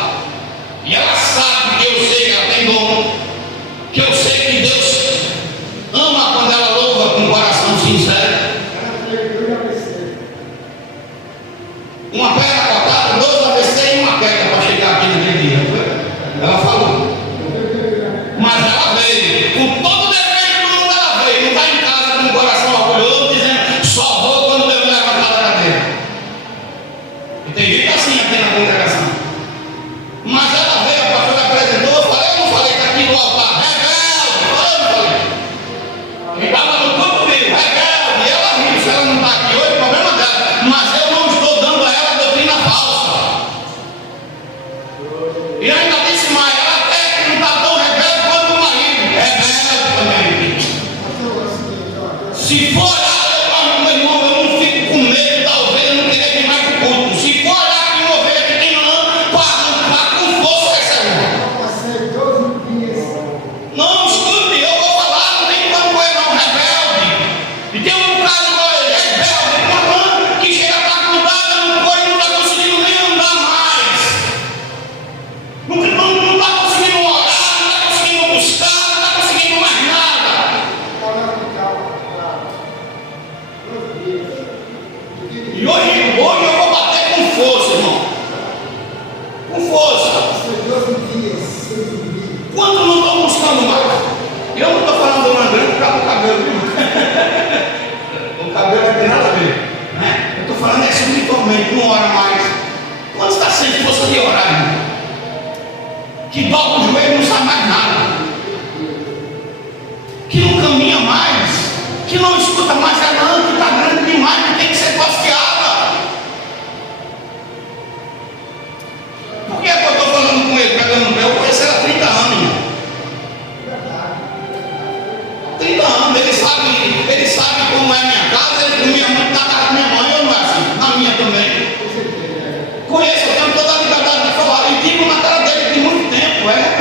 E ela sabe que eu sei que ela tem dom, que eu sei que Deus ama quando ela louva com o coração sincero. Uma perna cortada, 2 AVC e uma queda para chegar aqui naquele dia. Ela falou. Mas ela veio, com todo o defeito do mundo ela veio, não está em casa com o coração orgulhoso, dizendo, só vou quando Deus levantar da cadeira. E tem gente assim aqui na congregação. Mas ela veio, a pastora apresentou, eu não falei que aqui no altar, rebelde, eu não falei. E estava no corpo vivo, rebelde, e ela riu, se ela não está aqui hoje, o problema dela, mas eu não estou dando a ela a doutrina falsa. E ainda disse mais, ela até que não está tão rebelde quanto o marido, rebelde também. Se for olhar, meu irmão, eu não fico com medo da ovelha não querer vir mais para o culto. Se for olhar que uma ovelha que tem lã, para arrancar com força essa irmã. Não, escute, eu vou falar, não tem como correr não, rebelde. E tem um cara igual ele, rebelde, com a lã que chega a estar grudada no corpo e não está conseguindo nem andar mais. Não está conseguindo orar, não está conseguindo buscar, não está conseguindo mais nada. E hoje eu vou bater com força, irmão. Com força. Quantos não estão buscando mais? Eu não estou falando do André por causa do cabelo, viu? O cabelo não tem nada a ver, né? Eu estou falando espiritualmente, não ora mais. Quantos está sem força de orar, irmão? Que dobra o joelho e não sabe mais nada, que não caminha mais, que não escuta mais a lã, que está grande demais, que tem que ser passeada. Por que é que eu estou falando com ele, pegando no pé? Eu conheci ele há 30 anos, irmão. 30 anos, ele sabe como é a minha casa, ele minha mãe está na casa da minha mãe, eu não é assim, na minha também. Conheço, eu tenho toda a liberdade de falar, e digo na cara dele de muito tempo, é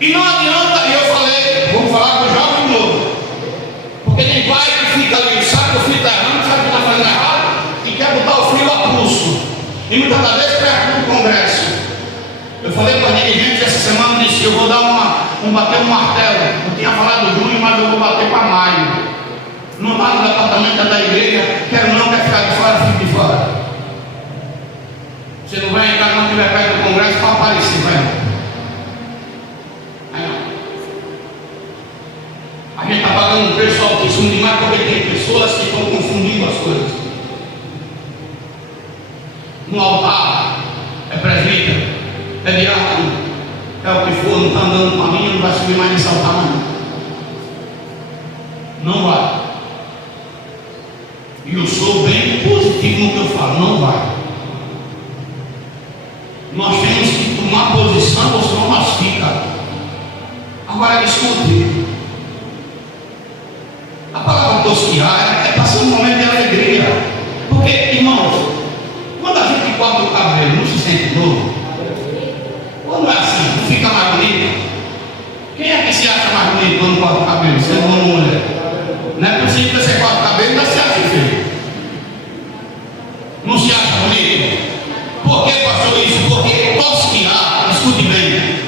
E não adianta, e eu falei, vou falar com o jovem novo. Porque tem pai que fica ali, sabe que o filho está errando, sabe que está fazendo errado, e quer botar o filho a pulso. E muitas das vezes perto do congresso. Eu falei para a dirigente essa semana, disse, eu vou dar bater um martelo. Eu tinha falado junho, mas eu vou bater para maio. Não está no departamento da igreja, quero não, quer ficar de fora, fique de fora. Você não vai entrar quando estiver perto do congresso para aparecer, vai não. Aí não. A gente está pagando um preço altíssimo demais porque tem pessoas que estão confundindo as coisas. No altar é presbítero, é diácono, é o que for, não está andando com a minha, não vai subir mais nesse altar não. Não vai. E eu sou bem positivo no que eu falo, não vai. Nós temos que tomar posição, ou senão nós fica. Agora escute. A palavra tosquiar é passar um momento de alegria. Porque, irmãos, quando a gente corta o cabelo, não se sente novo? Ou não é assim? Não fica mais bonito? Quem é que se acha mais bonito quando corta o cabelo? Você é uma mulher. Não é possível que você corta o cabelo e não se acha feio. Não se acha bonito? Por que passou isso? Porque tosquiar, escute bem,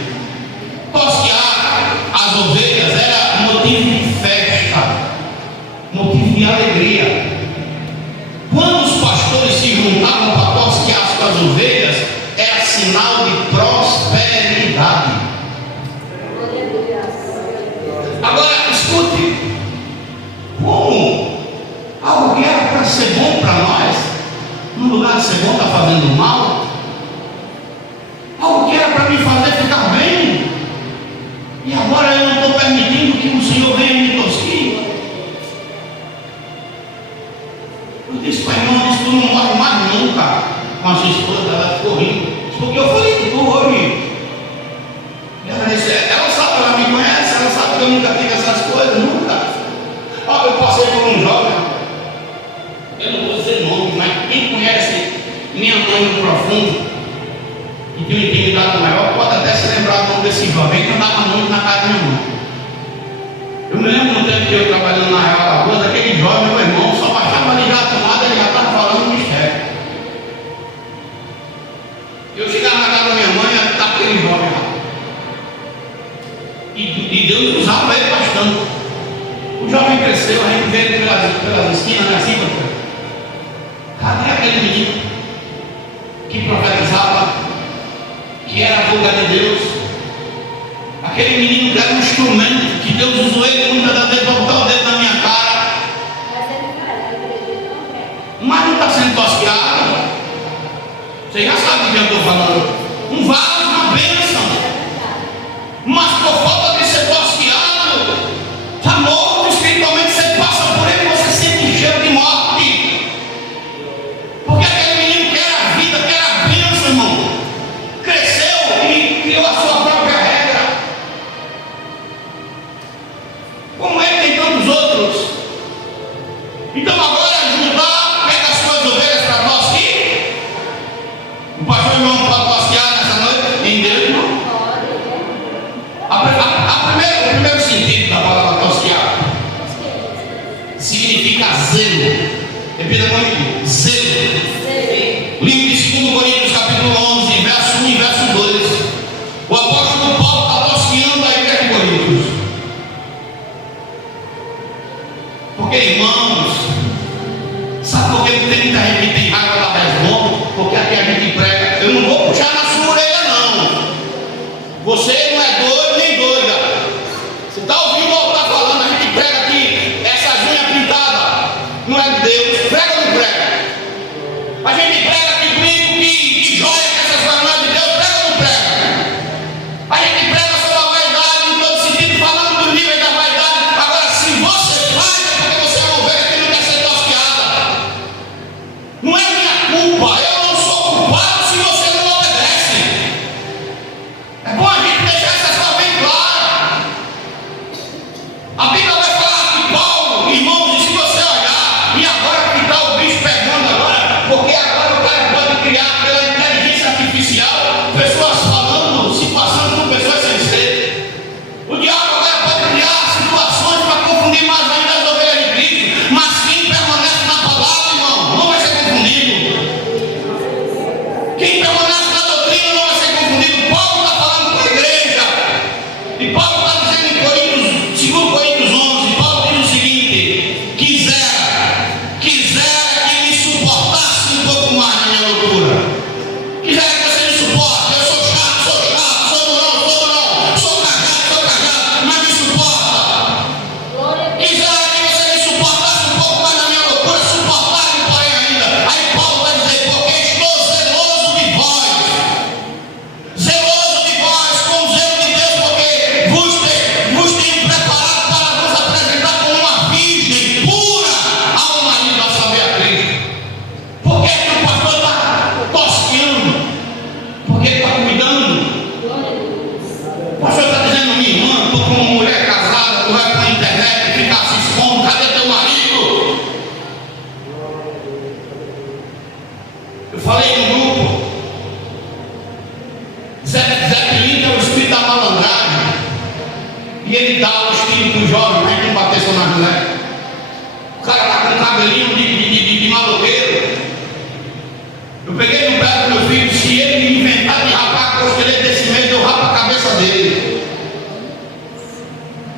tosquiar as ovelhas era motivo de festa, motivo de alegria. Quando os pastores se juntavam para tosquiar as ovelhas, era sinal de prosperidade. Agora, escute, como algo que era para ser bom para nós, no lugar de ser bom está fazendo mal, algo que era para me fazer ficar bem, e agora eu não estou permitindo que o Senhor venha me tosquir. Eu disse para a irmã, tu não morre mais nunca com a sua esposa, ela ficou rindo, porque eu falei que tu hoje. Ela disse, ela sabe, ela me conhece, ela sabe que eu nunca tive essas coisas, nunca. Olha, eu passei por um jovem, eu não vou dizer nome, mas quem conhece minha mãe no profundo e tem uma intimidade maior, pode até se lembrar do nome desse jovem que andava muito na casa da minha mãe. Eu me lembro no tempo que eu trabalhando na Real Alagoas, aquele jovem, meu irmão, só baixava ligar a tomada, ele já estava falando no mistério. Eu chegava na casa da minha mãe e estava aquele jovem lá. E Deus usava ele bastante. O jovem cresceu, a gente vê ele pelas esquinas, né, assim, doutor? Cadê aquele menino que profetizava, que era a boca de Deus? Aquele menino que era um instrumento, que Deus usou ele muitas das vezes para botar o dedo na minha cara. Mas não está sendo tosqueado. Você já sabe o que eu estou falando. Um vaso, uma bênção. Mas por falta de ser tosqueado, está morto espiritualmente. Você passa por ele, você sente cheiro de morte. Porque aquele menino que era a vida, que era a bênção, irmão, cresceu e criou a sua própria regra. Como ele tem tantos outros. Então agora juntar, pega as suas ovelhas para tosquir. O pastor irmão pode tosquear nessa noite em Deus, irmão. O primeiro sentido da palavra tosquear significa zelo. Repita comigo, zelo. Livro de 2 Coríntios, capítulo 11, verso 1 e verso 2. O apóstolo Paulo está tosqueando a igreja de Coríntios. Porque, irmãos, sabe por que tem muita gente que tem raiva da resposta? Porque aqui a gente prega. Eu não vou puxar na sua orelha, não. Você não é doido nem doida. Você está ouvindo o que está falando? A gente prega aqui, essa unha pintada não é de Deus. Prega ou não prega? A gente prega que brinco, que joia, que essas coisas não é de Deus. Prega ou não prega? A gente prega sobre a vaidade em todo sentido, falando do nível da vaidade. Agora, se você faz, é porque você é uma ovelha que não quer ser tosqueada. Não é minha culpa. Eu não sou culpado se você não obedece. É bom a gente deixar essas coisas bem claras. O pastor está dizendo, minha irmã, estou com uma mulher casada, tu vai para a internet e ficar se expondo, cadê teu marido? Eu falei no grupo, Zé Pilinto é o espírito da malandragem, e ele dá o espírito do jovem, né, que não bater só nas mulheres. O cara está com um cabelinho de maloqueiro. Eu peguei no pé do meu filho, se ele inventar de rapar a costeleta desse mês, eu rapo a cabeça dele.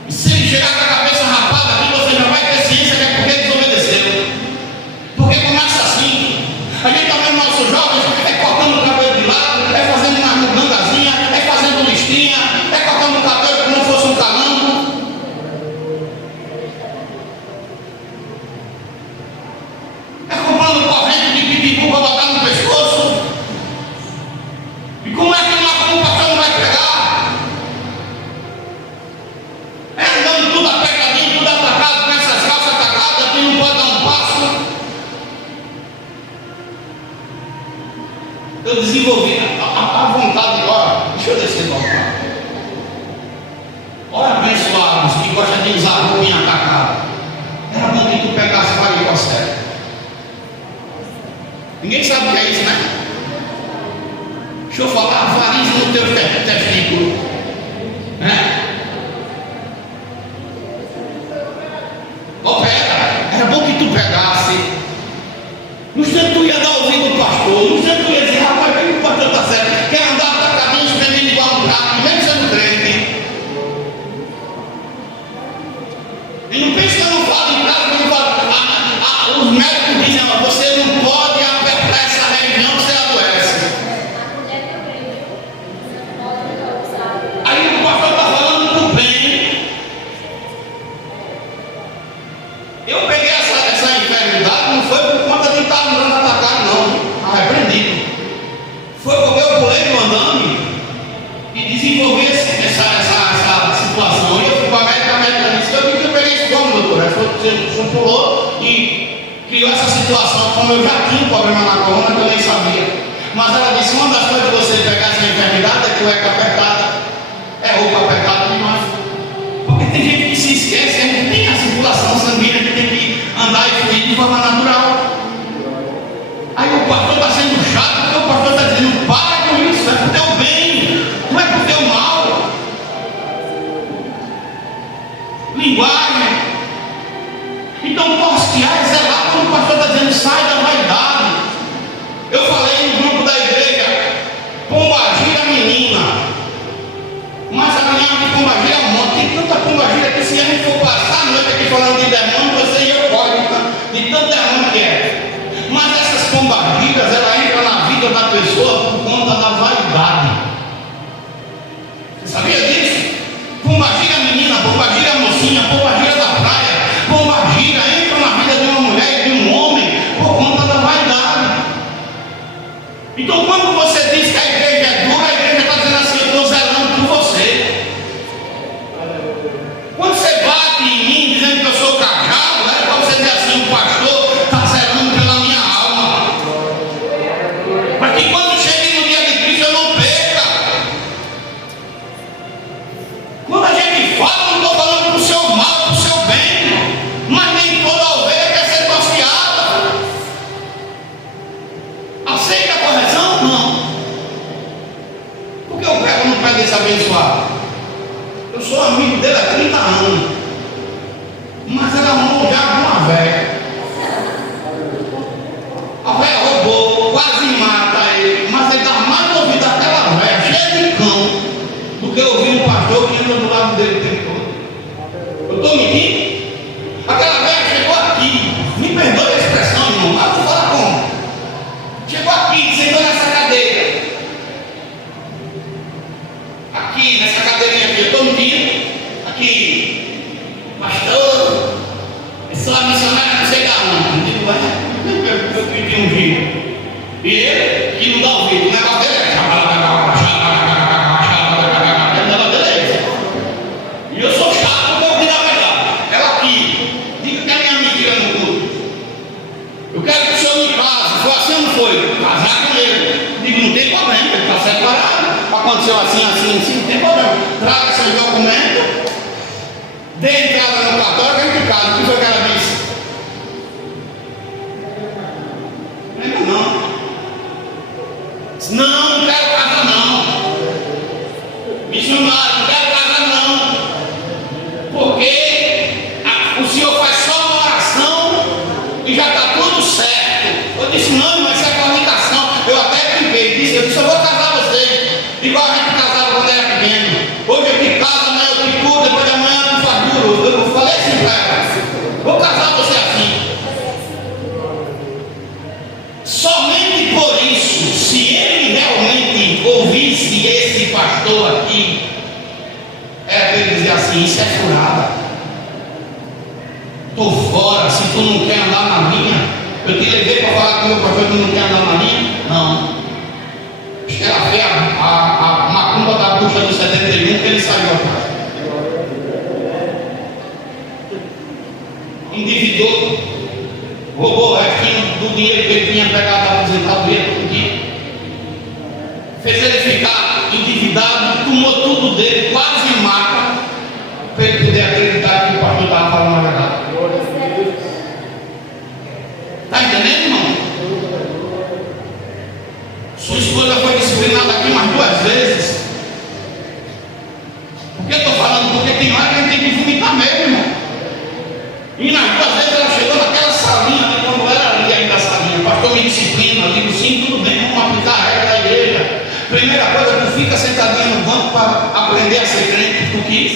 E se ele chegar com a cabeça rapada aqui, você já vai ter ciência que é porque desobedeceu. Porque começa assim. A gente está vendo nossos jovens, é cortando o cabelo de lado, é fazendo uma mangazinha, é fazendo listinha, é cortando o cabelo como se fosse um calango. É comprando corrente de pipipu para botar no pescoço. E como é que o pastor não vai pegar? É andando tudo apertadinho, tudo atacado, com essas calças atacadas, que não pode dar um passo. Eu desenvolvi a vontade de ora. Deixa eu descer para o quarto. Ora abençoados que gostam de usar a roupinha atacada. Era bom que tu pegasse varicocele. Ninguém sabe o que é isso, né? Deixa eu falar, varizes no teu testículo. Né? Opera, era bom que tu pegasse. Não sei que tu ia dar ouvido ao pastor, não sei que tu ia dizer, rapaz, o pastor está certo, quer andar atacadinho, espremendo igual um gato, mesmo sendo crente. E não pense que eu não falo em casa, que eu não falo. Os médicos dizem, você não pode apertar essa região que você adoece. Aí o pastor está falando do bem. Eu peguei essa enfermidade, não foi por conta de estar andando atacado, não. Arrependido. Foi porque eu pulei no andame e desenvolvi essa situação. E eu fui para a médica disse, eu peguei esse como, doutor? Você pulou e criou essa situação, como eu já tinha um problema na coluna que eu nem sabia. Mas ela disse, uma das coisas de você pegar essa enfermidade é cueca apertada, é roupa apertada demais. Porque tem gente que se esquece, a gente tem a circulação sanguínea, que tem que andar e fluir de forma natural. Aí o pastor está sendo chato, porque o pastor está dizendo, para com isso, é pro teu bem, não é pro teu mal. Linguagem. Então, postear é zelar quando o pastor está dizendo, sai da vaidade. Eu falei no grupo da igreja, pombagira menina. Mas a menina de pombagira é um monte. Tem tanta pombagira que se a gente for passar a noite aqui falando de demônio, você e eu pode, de tanto demônio que é. Mas essas pombagiras, ela entra na vida da pessoa por conta da vaidade. Você sabia disso? Pombagira menina, pombagira mocinha, pombagira da praia. Pombagira entra na vida de uma mulher e de um homem por conta da vaidade. Então, quando você diz que a igreja é dura, a igreja está dizendo assim, eu estou zelando por você. Quando você bate em mim dizendo que eu sou cajado, é para você dizer assim, o pastor está zelando pela minha alma. Para que quando chegue no dia de Cristo eu não perca. Quando a gente fala, não estou falando para o seu mal, para o seu bem. Mas nem toda ovelha quer ser passeada. Aceita a correção? Não. Porque eu pego no pé desse abençoado. Eu sou amigo dele há 30 anos. Mas ela arrumou já com uma velha. A velha roubou, quase mata ele. Mas ele dá mais ouvido daquela velha, cheia de cão, do que ouvir um pastor que anda do lado dele o tempo todo. Eu estou mentindo? Aquela velha chegou aqui, me perdoe a expressão, irmão, mas vou falar como? Chegou aqui, sentou nessa cadeira. Aqui, nessa cadeirinha aqui, eu estou mentindo. Aqui, pastor, eu sou a missionária, não sei da onde. Eu digo, eu pedi um vídeo. E ele, que não dá o vídeo, o negócio dele é. E eu sou chato, porque eu vou dar a verdade. Ela aqui, diga que é minha mentira no culto. Eu quero que o senhor me case. Foi assim ou não foi? Casar com ele. Digo, não tem problema, ele está separado. Aconteceu assim, assim, assim. tem problema. Traga seus documentos, dê entrada no cartório, vem de casa. O que foi que ela disse? Ainda não. Não, não quero casa não. Missionário, não quero casa não. Porque o senhor faz só uma oração e já está tudo certo. Eu disse, não, mas isso é comunicação. Eu até brinquei, eu disse, eu vou casar vocês. Igual a gente casava quando era pequeno. Hoje eu te caso, amanhã eu te curto, depois de amanhã eu te faguro. Eu falei assim para ela, vou casar você assim. Somente por isso, se ele realmente ouvisse esse pastor aqui, era para ele dizer assim, isso é furada. Estou fora, se tu não quer andar na linha, eu te levei para falar com o meu pastor que não quer andar na linha? Não. Ela fez a macumba da bucha do 71 que ele saiu atrás. Endividou, roubou o restinho do dinheiro que ele tinha pegado para apresentar o dinheiro todo dia. Fez ele ficar endividado, tomou tudo dele, quase mata, para ele poder acreditar que o pastor estava falando a verdade. Está entendendo, irmão? Sua esposa foi disciplinada aqui umas 2 vezes. Por que eu estou falando? Porque tem hora que a gente tem que vomitar mesmo, irmão. E nas 2 vezes ela chegou naquela salinha, né, quando era ali ainda a salinha. O pastor me disciplina, eu digo sim, tudo bem, vamos aplicar a regra da igreja. Primeira coisa, tu fica sentadinho no banco para aprender a ser crente, tu quis.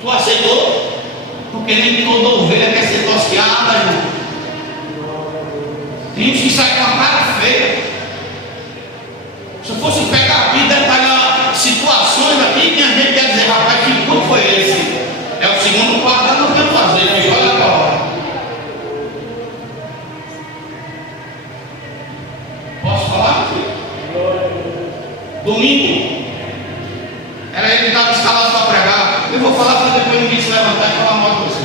Tu aceitou? Porque nem toda ovelha quer ser tosqueada, irmão. Tem gente que sai com a cara feia. Se eu fosse pegar aqui e detalhar situações aqui, minha gente quer dizer, rapaz, que culto foi esse? É o segundo quarto, não tem o que fazer, mas olha a hora. Posso falar aqui? Domingo, era ele que estava escalado para pregar. Eu vou falar para depois ninguém se levantar e falar mal de você.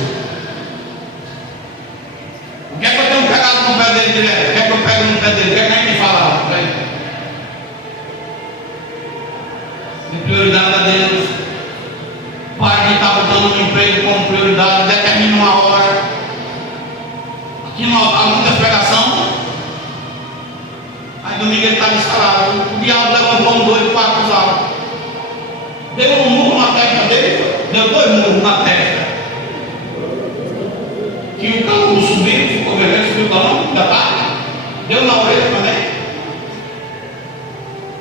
O que é que eu tenho pegado no pé dele direto? O que é que eu pego no pé dele? O que é que a gente fala? De prioridade a Deus. Pai que está botando um emprego como prioridade, determina uma hora. Aqui não há muita pregação. Aí domingo ele estava escalado. O diabo levantou um doido para acusar. Deu um murro na testa dele. Deu 2 murros na testa. Que o cão subiu, ficou vermelho, subiu o cão, da tarde. Deu na orelha também.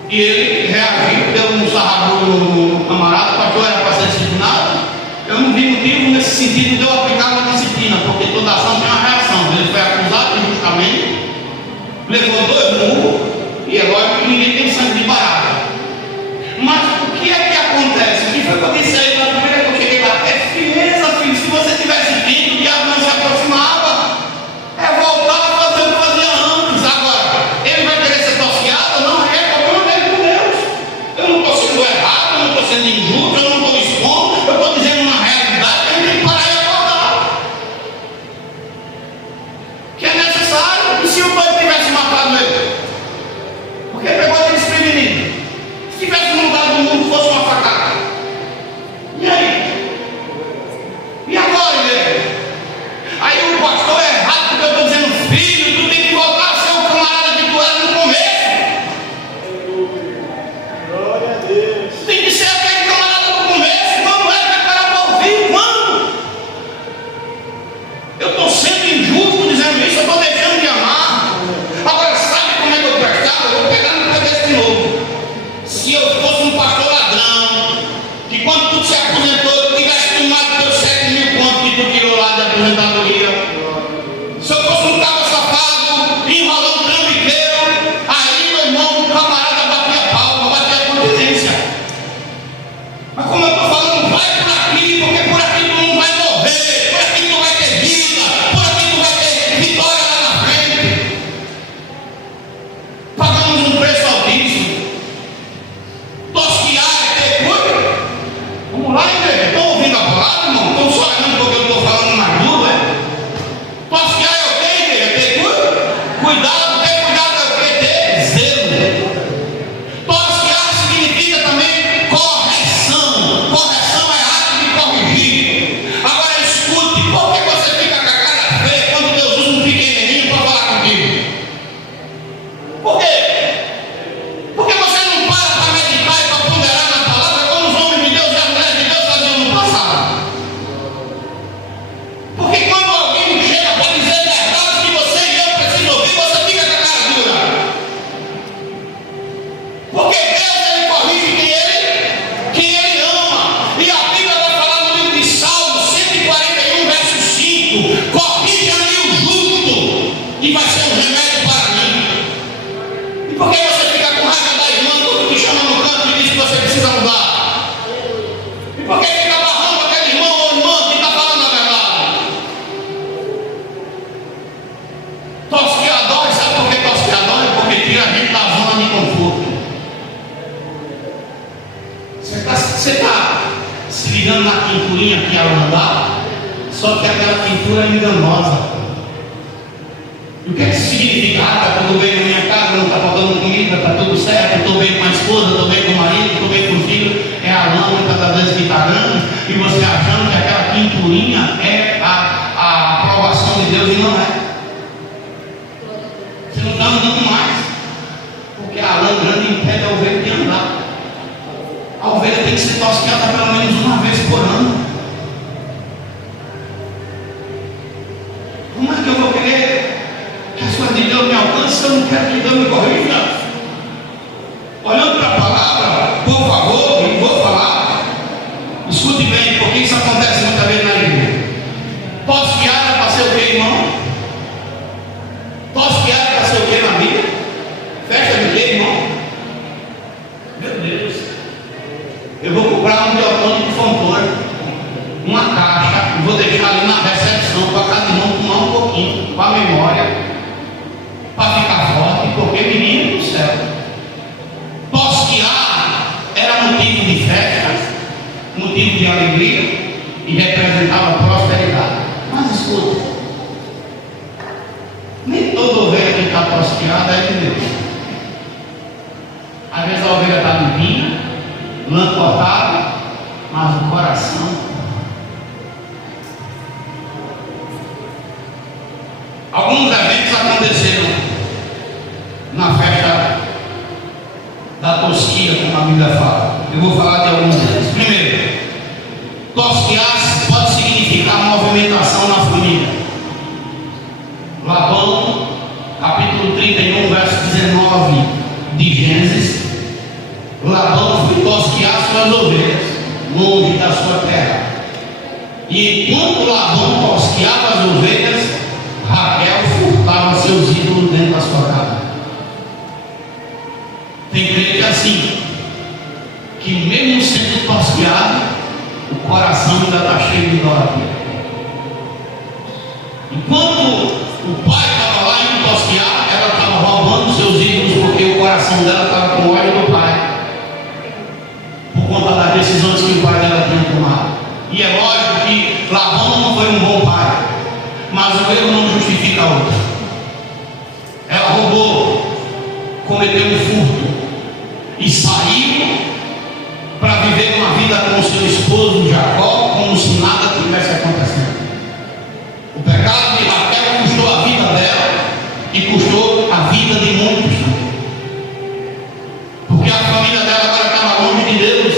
E ele reagiu, deu um sarrabulho no camarada, o pastor era para ser disciplinado. Eu não vi motivo nesse sentido de eu aplicar uma disciplina, porque toda ação tem uma reação. Ele foi acusado injustamente, levou 2 murros, e é lógico que ninguém tem sangue de barata. Mas o que é que acontece? O que foi que eu disse aí na primeira que eu cheguei lá? É firmeza, filho. Se você tivesse vindo, o diabo não se aproximava. É voltar a fazer o que fazia antes. Agora, ele vai querer ser tosqueado? Não, é problema dele com Deus. Eu não estou sendo errado, eu não estou sendo injusto, eu não estou expondo, eu estou dizendo uma realidade que a gente tem que parar e acordar. Que é necessário. E se o pai tivesse matado ele? Porque pegou ele desprevenido. Se tivesse mandado o mundo fosse uma facada. E aí? E agora, igreja? Aí o pastor é errado porque eu estou dizendo, filho, tu tem que voltar a ser o camarada que tu era no começo. Glória a Deus. Tem que ser aquele camarada do começo. Quando é que para ouvir? Quando? Eu estou sendo injusto dizendo isso, eu estou deixando de amar. Agora, sabe como é que eu prestava? Eu vou pegar no pé desse de novo. Se eu fosse um pastor ladrão, que quando tu se aposentou, eu tivesse tomado teus 7.000 contos que tu tirou lá de aposentadoria. Se eu fosse um cara safado, enrolando um trambiqueiro, aí meu irmão, um camarada batia palma, batia continência. Mas como eu estou falando, vai por aqui, porque por aqui tu não vai morrer, por aqui tu vai ter vida, por aqui tu vai ter vitória lá na frente. Pagamos um preço altíssimo. Tosquear é ter coisa. Vamos lá, igreja. Estão ouvindo a palavra, irmão? Estão só olhando porque eu estou falando mais duro, é? Tosquear é o quê, igreja? Ter cuidado. Cuidado, ter cuidado é o quê? Ter zelo. Tosquear significa você está se ligando na pinturinha que ela mandava, só que aquela pintura é enganosa. E o que é que isso significa? Está tudo bem na minha casa, não está faltando comida, está tudo certo, estou bem com a esposa, estou bem com o marido, estou bem com o filho. É a lã muitas das vezes que está dando, e você achando que aquela pinturinha é a aprovação de Deus, e não é. Você não está andando mais, porque a lã grande impede a ovelha de andar. A ovelha tem que ser tosqueada pelo menos uma vez por ano. Como é que eu vou querer que as coisas de Deus me alcancem se eu não quero que Deus me corrija? Olhando para a palavra, por favor, e vou falar, escute bem, porque isso acontece muitas vezes na igreja. Tosqueada é para ser o que, irmão? Tosqueada é para ser o que na Bíblia? Festa de que, irmão? Meu Deus. Eu vou comprar um biotônico Fontoura, uma caixa, e vou deixar ali na recepção para cada irmão tomar um pouquinho, com a memória, para ficar forte, porque menino do céu. Tosquear era motivo de festa, motivo de alegria e representava prosperidade. Mas escuta, nem toda ovelha que está tosqueada é de Deus. Às vezes a ovelha está limpinha, lã cortada, mas o coração. Alguns eventos aconteceram na festa da tosquia, como a Bíblia fala. Eu vou falar de alguns deles. Primeiro, tosquear pode significar movimentação na família. Labão, capítulo 31, verso 19 de Gênesis. Labão foi tosquear suas ovelhas longe da sua terra. E enquanto Labão tosqueava as ovelhas, Raquel furtava seus ídolos dentro da sua casa. Tem crente assim, que mesmo sendo tosqueado, o coração ainda está cheio de idolatria. Enquanto o pai estava lá indo tosquear, ela estava roubando seus ídolos, porque o coração dela estava com ódio do pai, por conta das decisões que o pai dela tinha tomado. E é lógico que Labão não foi um bom pai, mas o erro não justifica a outra. Ela roubou, cometeu um furto e saiu para viver uma vida com seu esposo Jacó, como se nada tivesse acontecendo. O pecado de Raquel custou a vida dela e custou a vida de muitos, porque a família dela agora estava longe de Deus.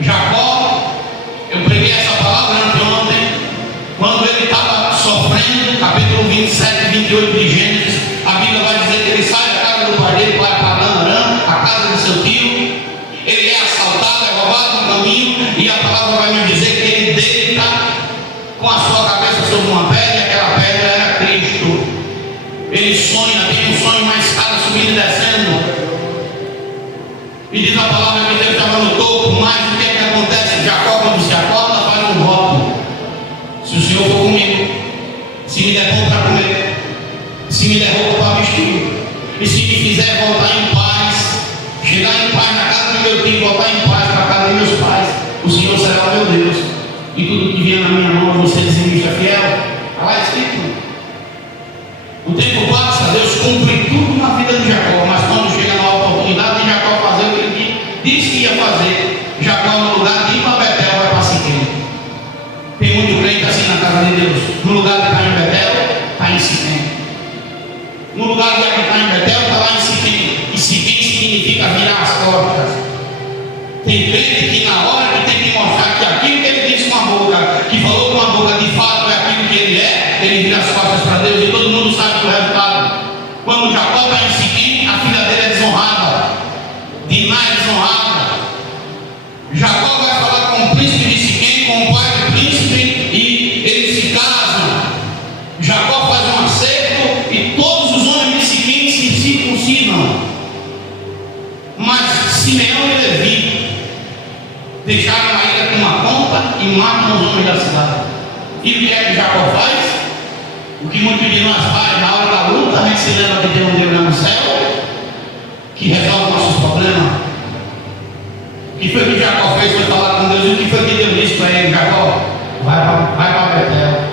Jacó, eu preguei essa palavra anteontem, quando ele estava sofrendo, capítulo 27 e 28 de Gênesis, a Bíblia vai dizer que ele sai da casa do pai dele, vai para Arã, a casa do seu tio. Ele é assaltado, é roubado no caminho, e a palavra vai me dizer que ele deita com a sua cabeça sobre uma pedra, e aquela pedra era Cristo. Ele sonha, tem um sonho, uma escada subindo e descendo. E diz a palavra que Deus estava no topo, mas o que é que acontece? Jacó, quando se acorda, faz um voto. Se o Senhor for comigo, se me der pão para comer, se me der roupa para vestir, e se me fizer voltar em paz, chegar em paz na casa do meu tio, voltar em paz para a casa dos meus pais, o Senhor será o meu Deus, e tudo que vier na minha mão você desembucha fiel. Está lá escrito. O tempo passa, Deus cumpre tudo na vida de Jacó, mas quando chega na oportunidade de Jacó fazer o que ele disse que ia fazer, Jacó, no lugar de ir para Betel, vai para Siquém. Tem muito crente assim na casa de Deus. No lugar de estar em Betel, está em Siquém. No lugar de habitar em Betel, está lá em Siquém. E Siquém significa virar as costas. Tem crente que na hora que tem que mostrar que aquilo que ele disse com a boca, que falou com a boca, de fato é aquilo que ele é, ele vira as costas para Deus, e todo mundo sabe do resultado. Quando Jacó está em Siquém, a filha dele é desonrada, Diná é desonrada. Jacó vai falar com o príncipe de Siquém, com o pai do príncipe, e eles se casam. Jacó faz um acerto e todos os homens de Siquém se circuncidam. Mas Simeão e Levi deixaram a ilha com uma conta e matam os homens da cidade. E o que é que Jacó faz? O que muitos de nós faz na hora da luta, a gente se lembra que tem um Deus lá no céu que resolve nossos problemas. vez foi falar com Deus, e o que foi que Deus disse para ele? Jacó, vai para Betel.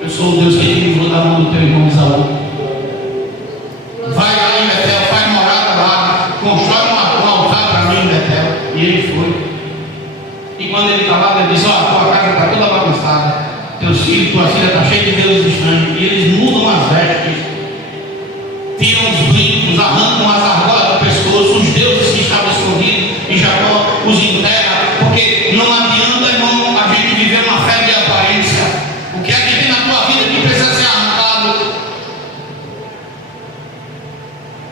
Eu sou o Deus que te livrou da mão do teu irmão Esaú. Vai lá em Betel, faz morada lá, constrói um altar para mim em Betel. E ele foi. E quando ele está lá, ele diz: ó, tua casa está toda bagunçada, teus filhos, tua filha está cheia de deuses estranhos. E eles mudam as vestes, tiram os brincos, arrancam as argolas do pescoço, os deuses que estavam escondidos, e Jacó os enterra, porque não adianta, irmão, a gente viver uma fé de aparência. O que é que tem na tua vida que precisa ser arrancado?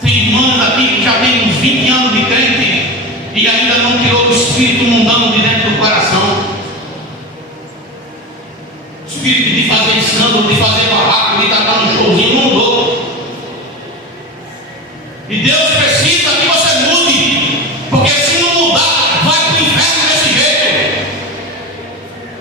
Tem irmãs aqui que já tem uns 20 anos de crente e ainda não tirou o espírito mundano de dentro do coração. O espírito de fazer escândalo, de fazer barraco, de estar dando um showzinho, não mudou. E Deus precisa que você mude, porque se não mudar, vai para o inferno desse jeito.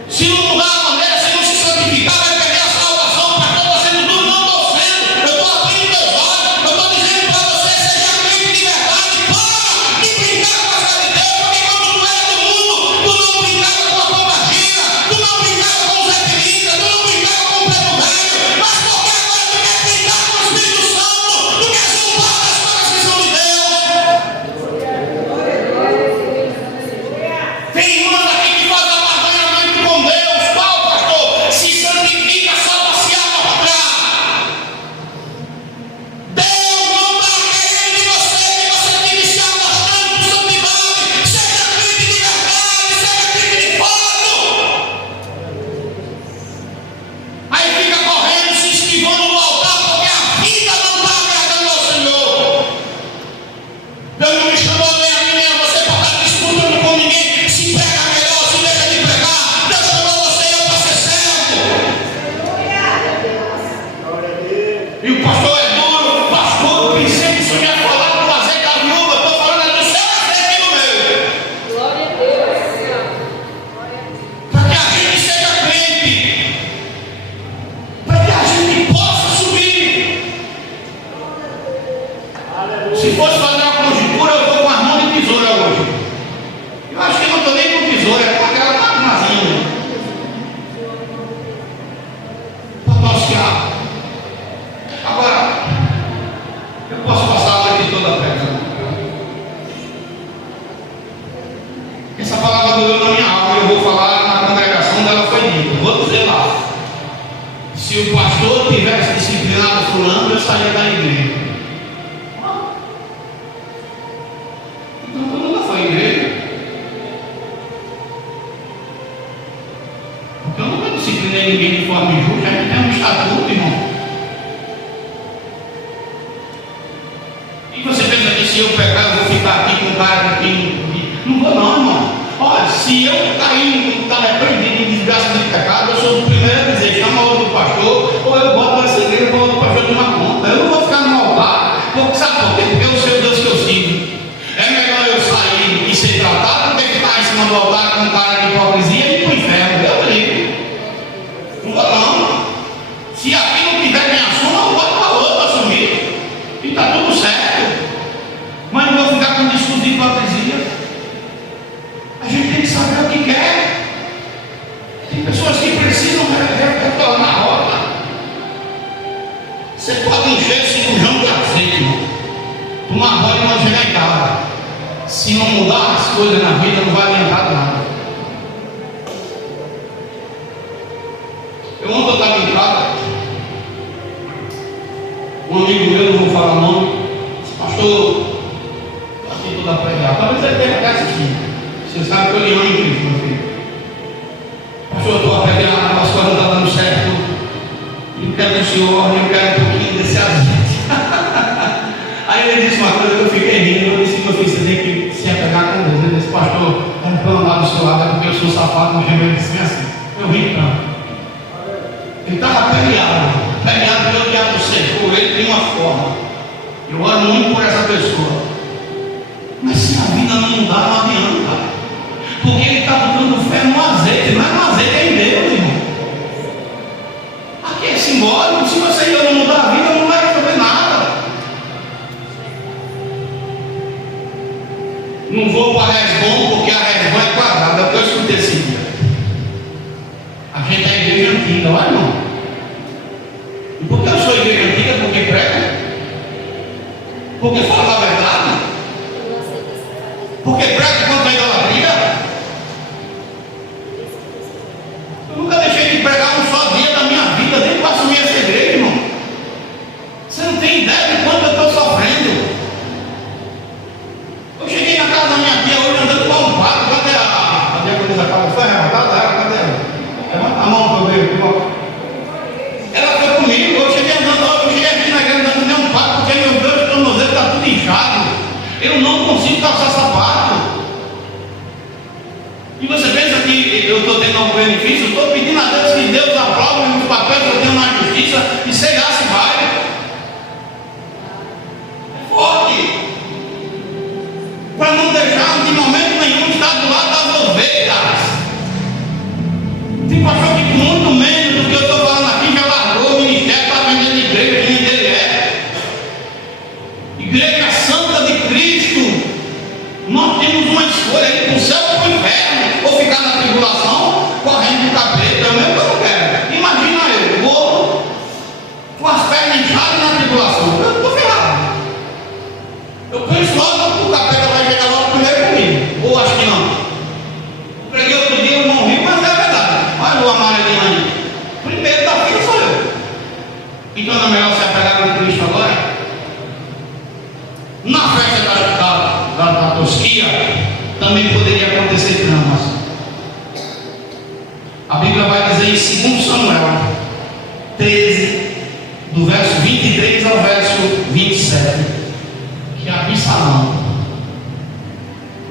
Se não mudar a maneira, se não se santificar, vai perder a salvação. Pastor, você não tudo, não estou sendo. Eu estou abrindo meus olhos, eu estou dizendo para você, seja crente de verdade. Para de brincar com a cara de Deus, porque quando tu era do mundo, tu não brincava com a pombagira, tu não brincava com os equilíbrios, tu não brincava com o preto velho, mas porque agora tu quer brincar com o Espírito Santo, tu quer zombar das coisas que são de Deus. Tem irmãs aqui que fazem abarganhamento com Deus. Qual, pastor? Se santifica só para se amostrar. Deus não está querendo de você que você vive se amostrando por santidade. Seja crente de verdade, seja crente de fato. Aí fica correndo, se esquivando no altar, porque a vida não está agradando ao Senhor. Deus não me chamou nem a mim nem a você para estar disputando com ninguém. Se prega melhor, se deixa de pregar. Deus chamou você e eu para ser servo. E o pastor é duro. Pastor, eu pensei que o senhor ia falar do azeite da viúva. Eu estou falando do seu azeite e do meu. Para que a gente seja crente. Para que a gente possa subir. Se fosse fazer uma conjuntura, eu vou com as mãos de tesoura hoje. Eu acho que não estou nem com tesoura, é com aquela maquinazinha. Para tosquear. Agora, eu posso passar a noite toda pregando. Essa palavra doeu na minha alma, eu vou falar na congregação dela foi dita. Vou dizer lá. Se o pastor tivesse disciplinado fulano, eu saía da igreja. Então tu nunca foi à igreja. Porque eu nunca disciplinei ninguém de forma injusta. A gente tem um estatuto, irmão. E você pensa que se eu pecar, eu vou ficar aqui com o cara aqui? Não vou não, irmão. Olha, se eu cair, estar repreendido em desgraça de pecado, eu sou o primeiro a dizer, chama outro pastor, ou eu boto essa igreja para outro pastor tomar conta. Eu não vou ficar no altar, porque sabe por quê? Porque eu sei o Deus que eu sigo. É melhor eu sair e ser tratado do que ficar em cima do altar com um cara de hipocrisia e ir para o inferno. Eu brigo. Não vou não. Se aqui não tiver quem assuma, eu boto para outro assumir. E está tudo certo. Mas não vou ficar com um discurso de hipocrisia. A gente tem que saber o que quer. Tem pessoas que precisam retornar a rota. Você pode encher esse bujão de azeite, irmão. Tomar banho e não chegar em casa. Se não mudar as coisas na vida, não vai adiantar nada. Eu ontem estava em casa. Um amigo meu, não vou falar o nome, disse, pastor, estou aqui toda pregada. Talvez ele tenha até assistido. Você sabe que eu lhe amo em Cristo, meu filho. Pastor, eu estou apegado, as coisas não estão dando certo. Eu quero que o senhor, eu quero um pouquinho desse azeite. Aí ele disse uma coisa que eu fiquei rindo. Eu disse, meu filho, você tem que se apegar com Deus. Ele disse, pastor, eu não estou andando do seu lado, é porque eu sou safado, no remédio disse assim. Eu ri tanto. Ele estava peleado pelo diabo secou, ele tem uma forma. Eu oro muito por essa pessoa. Mas se a vida não mudar, não adianta. Porque ele está botando fé no azeite, não é no azeite, é em Deus, irmão. Aqui é simbólico, se você e eu não mudar a vida, não vai resolver nada. Não vou para a Resbom, porque a Resbom é quadrada. é o que eu escutei esse dia. A gente é igreja antiga, olha não. E por que eu sou igreja antiga? Porque prega? Porque fala a verdade? Porque prega contra a idolatria? Eu nunca deixei de pregar um só dia da minha vida, nem para assumir essa igreja, irmão. Você não tem ideia de quanto eu estou sofrendo. Eu cheguei na casa da minha tia hoje andando com um pato. Cadê a coisa acaba? Foi arrebatada? Cadê ela? Levanta a mão para eu ver. Ela foi comigo. Eu cheguei andando, eu cheguei aqui na igreja andando nem um pato, porque meu Deus, o tornozelo está tudo inchado. Eu não consigo calçar sapato. E você pensa que eu estou tendo algum benefício? Eu estou pedindo a Deus que Deus aprove os papéis que eu tenho na justiça e sei lá se vai. É forte. Para não deixar de momento nenhum estar do lado das ovelhas. Tipo, achou que muito menos do que eu estou falando aqui já largou o ministério para vender de igreja que nem dele é. Igreja Santa de Cristo. Nós temos uma escolha aí para o céu ou para o inferno, ou ficar na tribulação, correndo do capeta. Eu mesmo não quero. Imagina eu, vou com as pernas inchadas na tribulação. Eu estou ferrado. Eu penso logo que o capeta vai chegar logo primeiro comigo. Ou acho que não. Preguei outro dia, eu não ri, mas é verdade. Olha o amarelinho aí. Primeiro da fila sou eu. Então não é melhor se apegar no Cristo agora? Na festa da tosquia também poderia acontecer dramas. A Bíblia vai dizer em 2 Samuel 13, do verso 23 ao verso 27, que Absalão,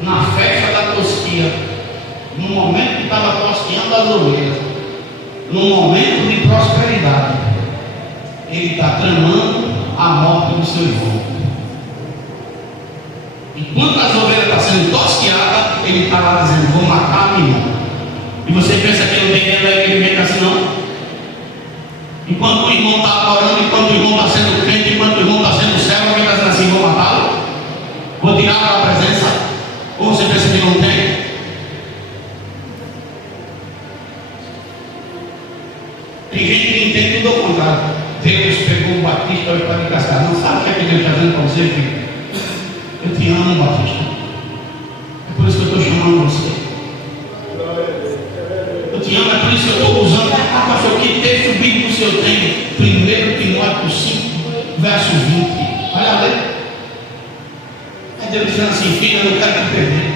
na festa da tosquia, no momento que estava tosqueando as ovelhas, num momento de prosperidade, ele está tramando a morte do seu irmão. Enquanto as ovelhas estão sendo tosqueadas, ele está lá dizendo: vou matar a minha irmã. E você pensa que não tem dentro da igreja assim não? Enquanto o irmão está orando, enquanto o irmão está sendo crente, enquanto o irmão está sendo servo, alguém está dizendo assim: vou matá-lo? Vou tirar da presença? Ou você pensa que não tem? Tem gente que entende tudo ao contrário. Deus pegou o Batista hoje para me cascar. Não sabe o que é que Deus está dizendo para você, filho? Eu te amo, Batista. É por isso que eu estou chamando você. Eu te amo, é por isso que eu estou usando. Pastor, que texto bíblico que eu tenho? 1 Timóteo 5, verso 20. Olha a letra. É Deus dizendo assim: filho, eu não quero te perder.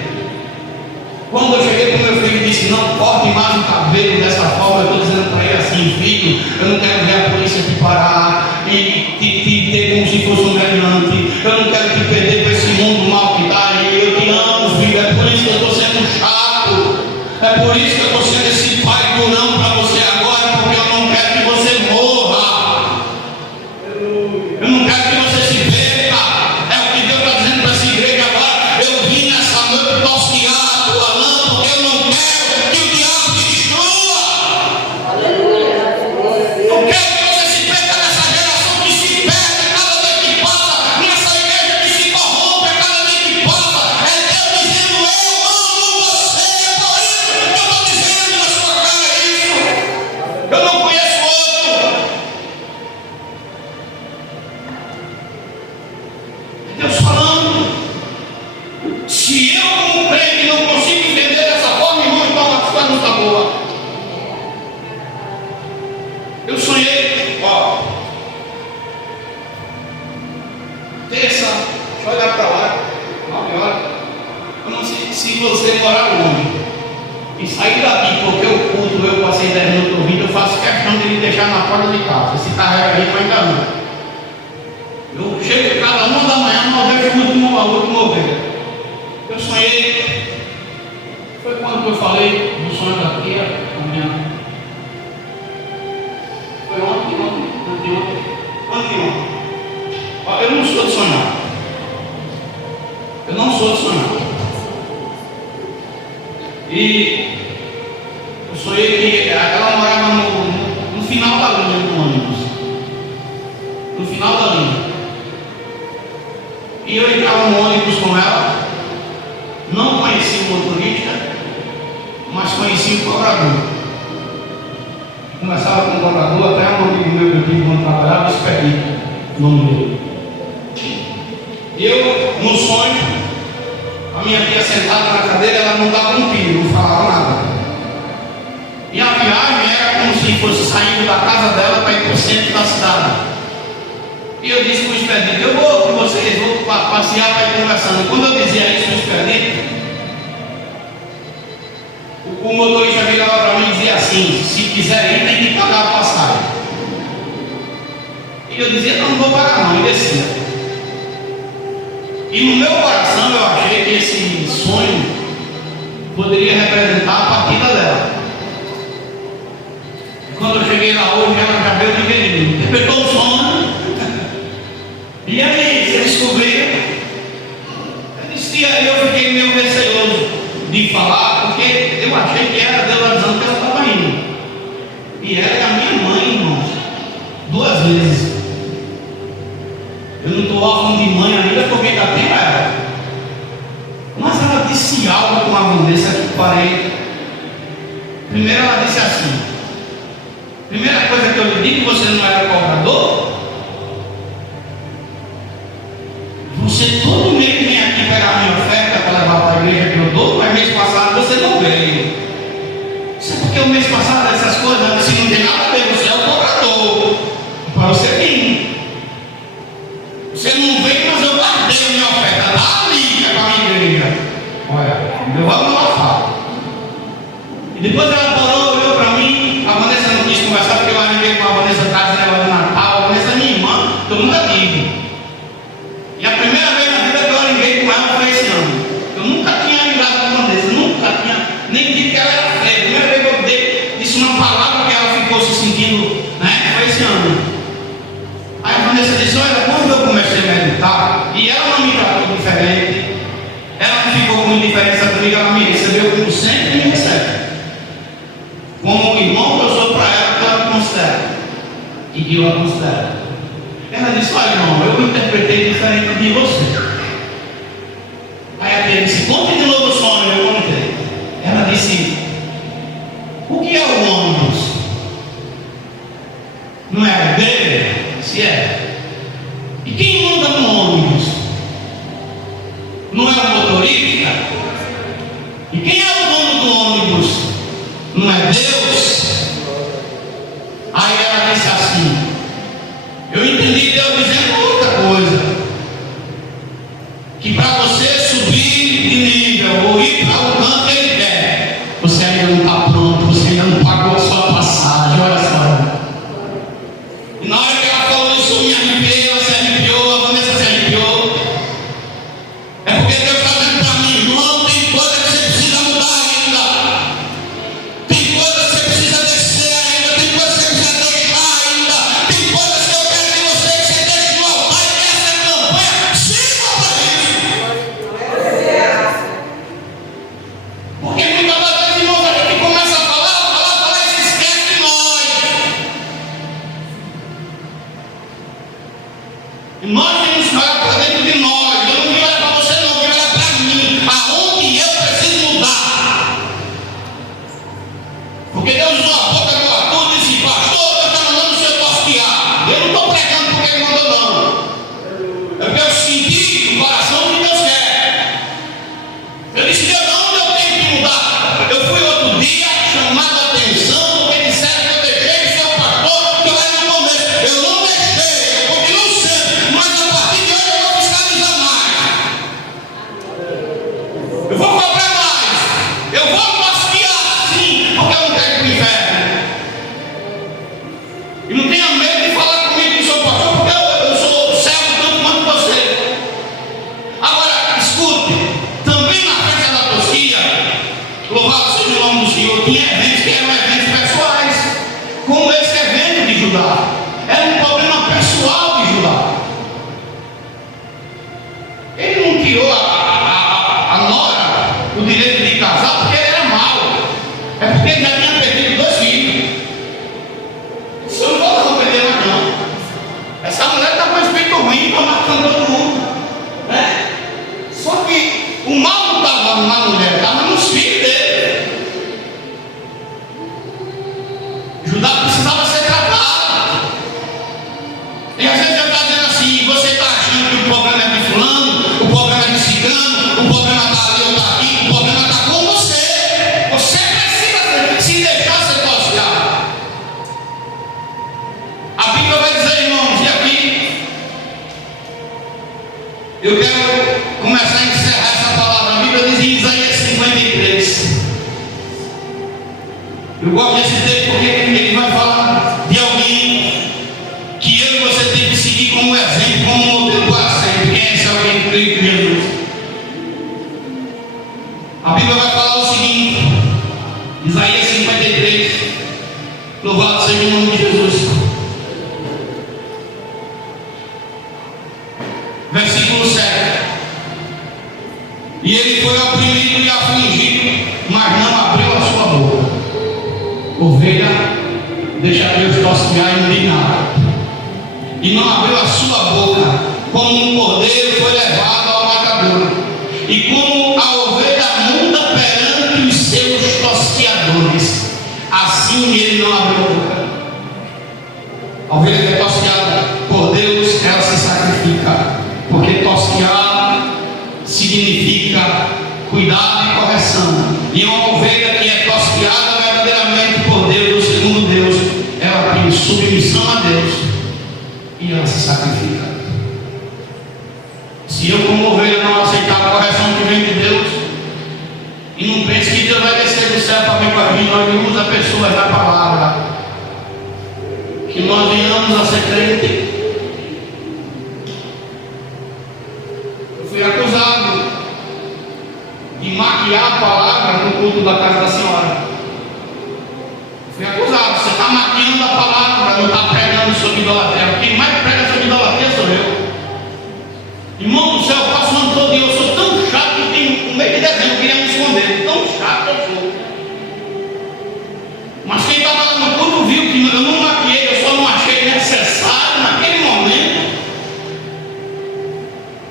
Quando eu cheguei com meu filho e disse: não corte mais o cabelo dessa forma, eu estou dizendo para ele assim: filho, eu não quero ver a polícia te parar e te ter como se fosse um meliante. Eu não quero te perder para esse mundo mal que está aí. Eu te amo, filho. É por isso que eu estou sendo chato. É por isso que eu estou sendo esse pai durão para você agora, porque eu não quero que você morra. Eu não quero que você se perca. É o que Deus está dizendo para essa igreja agora. Eu vim nessa noite tosquear a tua lã, porque eu não quero que o diabo te destrua. Eu quero que você se perca nessa geração que se perde cada vez que passa, nessa igreja que se corrompe cada vez que passa. É Deus dizendo: eu amo você. É por isso que eu estou dizendo na sua cara isso. Eu não conheço outro. Deus falando. Se eu, como crente, não consigo entender dessa forma, irmão, então a coisa não está boa. Eu sonhei, ó, terça, deixa eu olhar para lá, 9 horas. Eu não sei se você morar longe e sair daqui, porque o culto eu passei 10 minutos ouvindo, eu faço questão de ele deixar na porta de casa. Esse carrega aí para ainda não. Eu chego em casa 1 da manhã, não vejo a última ovelha. Eu sonhei. Foi quando eu falei do sonho da tia, minha. Foi ontem. Eu não sou de sonhar. Eu não sou de sonhar. E eu sonhei que ela morava no final da linha do ônibus. No final da linha. E eu entrava no ônibus com ela, não conhecia o motorista, conhecia o cobrador. Começava com o cobrador, até um amigo meu que eu tive quando trabalhava, Expedito, o nome dele. E eu, no sonho, a minha tia sentada na cadeira, ela não dava um tiro, não falava nada. E a viagem era como se fosse saindo da casa dela para ir para o centro da cidade. E eu disse para o Expedito, eu vou com vocês, vou passear para ir conversando. Quando eu dizia isso para o Expedito, o motorista virava para mim e dizia assim, se quiser ir, tem que pagar a passagem. E eu dizia, não vou pagar não, e descia. E no meu coração eu achei que esse sonho poderia representar a partida dela. E quando eu cheguei lá hoje, ela já veio de veneno, interpretou o sonho. E aí, você descobriu? E aí eu fiquei meio receoso de falar, porque eu achei que era Deus avisando que ela estava indo. E ela é a minha mãe, irmãos, 2 vezes. Eu não estou órfão de mãe ainda porque ainda tenho ela. Mas ela disse algo com uma Vanessa que parei. Primeiro ela disse assim: primeira coisa que eu lhe digo, você não era cobrador? Você todo mês vem aqui pegar a minha oferta para levar para a igreja que eu dou, mas mês passado você não veio. Isso é porque o mês passado essas coisas, se não tem nada a ver, você é o cobrador. Para você vir. Você não veio, mas eu guardei a minha oferta lá ali para a minha igreja. Olha, eu vou lá fala. E depois ela parou, olhou para mim. A Vanessa não quis conversar porque eu arranjei com a Vanessa atrás dela de Natal. A Vanessa é minha irmã, que eu nunca tive. E a primeira vez na vida que eu arranjei com ela foi esse ano. Eu nunca tinha ligado com a Vanessa, nunca tinha nem dito que ela era feia. A primeira vez que eu disse uma palavra que ela ficou se sentindo, né? Foi esse ano. Aí a Vanessa disse: olha, quando eu comecei a meditar, e ela não me tratou diferente, ela não ficou com indiferença comigo, ela me recebeu como sempre me recebe. Como um irmão que eu sou para ela, que ela considera, e que eu a considero. Ela disse: olha, irmão, eu interpretei diferente de você. Aí a tia disse: conte de novo o sonho. Eu contei. Ela disse: o que é o ônibus? Não é dele? Se é. E quem anda no ônibus? Não é o motorista? E quem é o dono do ônibus? Não é Deus? Aí ela disse assim: eu entendi Deus dizendo outra coisa, que para você subir de nível ou ir para o canto que Ele quer, você ainda não está pronto, você ainda não pagou a sua passagem. Olha só. E na hora que ela falou isso, me arrepiei, ela se arrepiou, a Vanessa se arrepiou. É porque Deus está dizendo para mim: irmão, tem coisa que você precisa mudar ainda, tem coisa que você precisa descer ainda, tem coisa que você precisa deixar ainda, tem coisas que eu quero de você que você deixe no altar. E essa campanha sirva para isso. Porque muitas vezes, irmãos, a gente começa a falar e se esquece de nós. E nós temos que olhar para dentro de nós. Eu não quero olhar para você, não, eu quero olhar para mim, aonde eu preciso mudar. Porque Deus usou a boca do Arthur e disse: pastor, Deus está mandando o senhor passear. Eu não estou pregando porque Ele mandou, não. É porque eu senti o coração que Deus quer. Eu disse: Deus, onde eu tenho que mudar? Eu fui outro dia chamado a atenção porque disseram que eu deixei de ser o pastor que eu era no começo. Eu não deixei, eu continuo sendo, mas a partir de hoje eu vou fiscalizar mais. Eu vou cobrar mais. Eu vou passear sim, porque eu não quero ir para o inferno. E não tenha medo de falar comigo que sou pastor, porque eu sou servo tanto quanto você. Agora, escute, também na festa da tosquia, louvado seja o nome do Senhor, tinha eventos que eram eventos pessoais, como esse evento de Judá. Era um problema pessoal de Judá. Ele não tirou a nora o direito de casar porque ele era mau. É porque ele já tinha perdido 2 filhos. O senhor não pode perder mais não. Essa mulher está com um espírito ruim, está matando todo mundo. Né? Só que o mal não estava na mulher, estava nos filhos dele. Eu gosto desse texto porque ele vai falar de alguém que eu e você tem que seguir como exemplo, como modelo para sempre. Quem é esse alguém que crê em Jesus? A Bíblia vai falar o seguinte, Isaías 53, louvado seja o nome de Jesus. Versículo 7. E ele foi oprimido e afligido, mas não abriu a sua boca. Ovelha, deixa Deus tosquear e indignado. E não abriu a sua boca, como um cordeiro foi levado ao matadouro, e como a ovelha muda perante os seus tosqueadores, assim ele não abriu a boca. A ovelha que é tosqueada por Deus, ela se sacrifica, porque tosquear significa cuidado e correção. E uma ovelha que é tosqueada verdadeiramente por Deus, segundo Deus, ela tem submissão a Deus e ela se sacrifica. Se eu, como ovelha, não aceitar a correção que vem de Deus, e não pense que Deus vai descer do céu para me corrigir, nós usa pessoas da palavra, que nós venhamos a ser crente. Eu fui acusado de maquiar a palavra no culto da casa da senhora. Fui acusado, você está maquiando a palavra, não está pregando sobre idolatria. Quem mais prega sobre idolatria sou eu. Irmão do céu, eu passo o ano todo e eu sou tão chato que tem um meio de dezembro, eu queria me esconder. Tão chato eu sou. Mas quem estava lá no culto viu que eu não maquiei, eu só não achei necessário naquele momento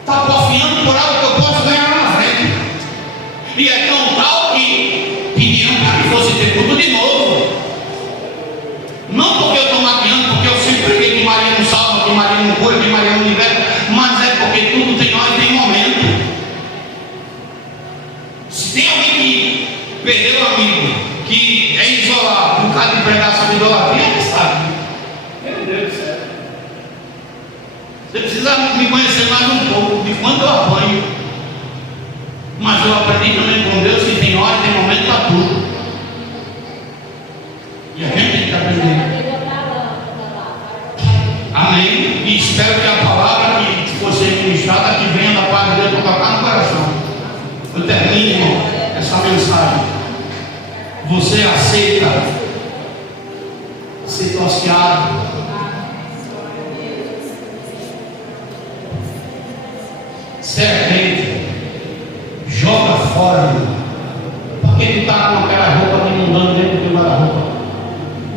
estar porfiando por algo que eu posso ganhar lá na frente. E é tão tal que pediram para que fosse ter culto de novo. Não porque eu estou maquiando, porque eu sempre preguei que Maria não salva, que Maria não cura, que Maria não liberta, mas é porque tudo tem hora e tem momento. Se tem alguém que perdeu um amigo, que é isolado por causa de pregar sobre idolatria, ele sabe. Meu Deus do céu. Você precisa me conhecer mais um pouco de quando eu apanho. Mas eu aprendi também com Deus que tem hora e tem momento para tudo. E a gente tem que aprender. Amém. E espero que a palavra que fosse ministrada que venha da parte de Deus para tocar no coração. Eu termino essa mensagem. Você aceita ser tosqueado? Serpente, joga fora. Para que tu está com aquela roupa que não dando dentro do teu guarda-roupa?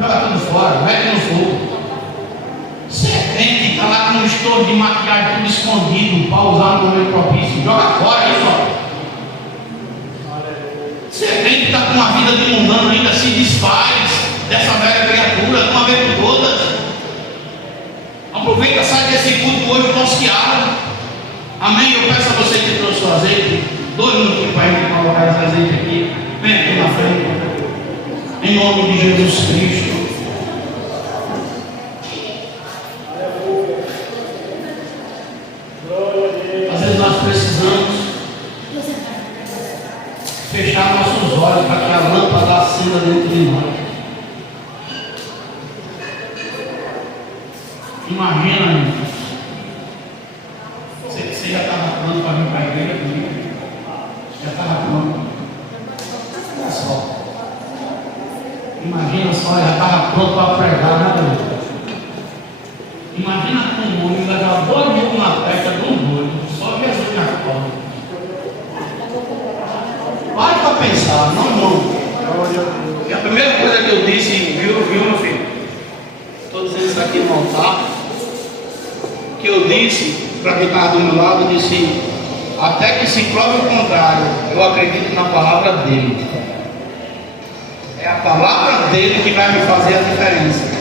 Joga tudo fora, mete no fogo. Serpente está lá com um estouro de maquiagem tudo escondido para usar no momento propício. Joga fora isso, ó. Serpente está com uma vida de mundano ainda, se desfaz dessa velha criatura de uma vez por todas. Aproveita, sai desse culto hoje tosqueado. Amém? Eu peço a você que trouxe o azeite, 2 minutinhos para ele colocar esse azeite aqui. Vem aqui na frente. Em nome de Jesus Cristo. Às vezes nós precisamos fechar nossos olhos para que a lâmpada acenda dentro de nós. Imagina, irmãos, você já estava pronto para vir para a igreja comigo? Já estava pronto. Olha só. Imagina só, já estava pronto para pregar, né, Deus? Imagina com um homem levar 2 murros na testa de um doido, só Jesus na cola. Vai para pensar, não. E a primeira coisa que eu disse, viu meu filho? Estou dizendo isso aqui no altar. Que eu disse para quem estava do meu lado, eu disse: até que se prove o contrário, eu acredito na palavra dele. É a palavra dele que vai me fazer a diferença.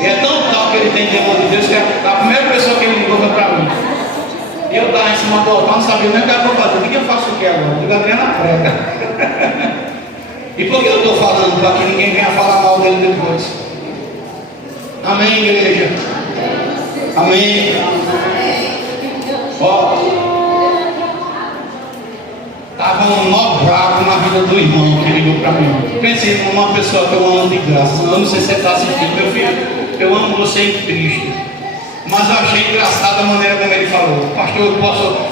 E é tão tal que ele tem temor de Deus que a primeira pessoa que ele ligou foi para mim. E eu estava em cima do altar, não sabia nem o que eu vou fazer. O que eu faço aqui agora? Eu digo: Adriana, prega. E por que eu estou falando? Para que ninguém venha falar mal dele depois. Amém, igreja? Amém. Ó, tá estava um nó bravo na vida do irmão que ligou para mim. Pense numa pessoa que eu amo de graça. Eu não sei se você está assistindo, meu filho, eu amo você em Cristo. Mas eu achei engraçada a maneira como ele falou. Pastor,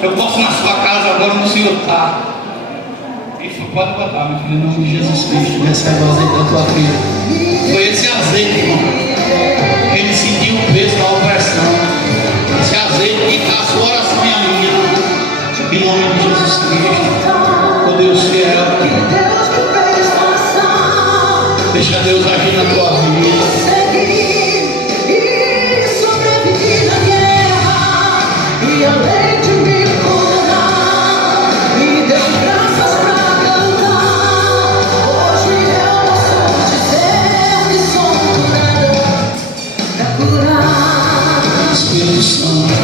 eu posso na sua casa agora onde o senhor está. E pode botar, meu filho, em nome de Jesus Cristo, recebe o azeite da tua filha. Foi esse azeite, irmão. Ele sentiu o peso da opressão. Esse azeite que a sua oração e a minha. Em nome de Jesus Cristo. Oh Deus fiel. Deixa Deus agir na tua vida. E além de me condenar, me deu graças pra cantar. Hoje eu posso dizer que sou curada, Espírito Santo.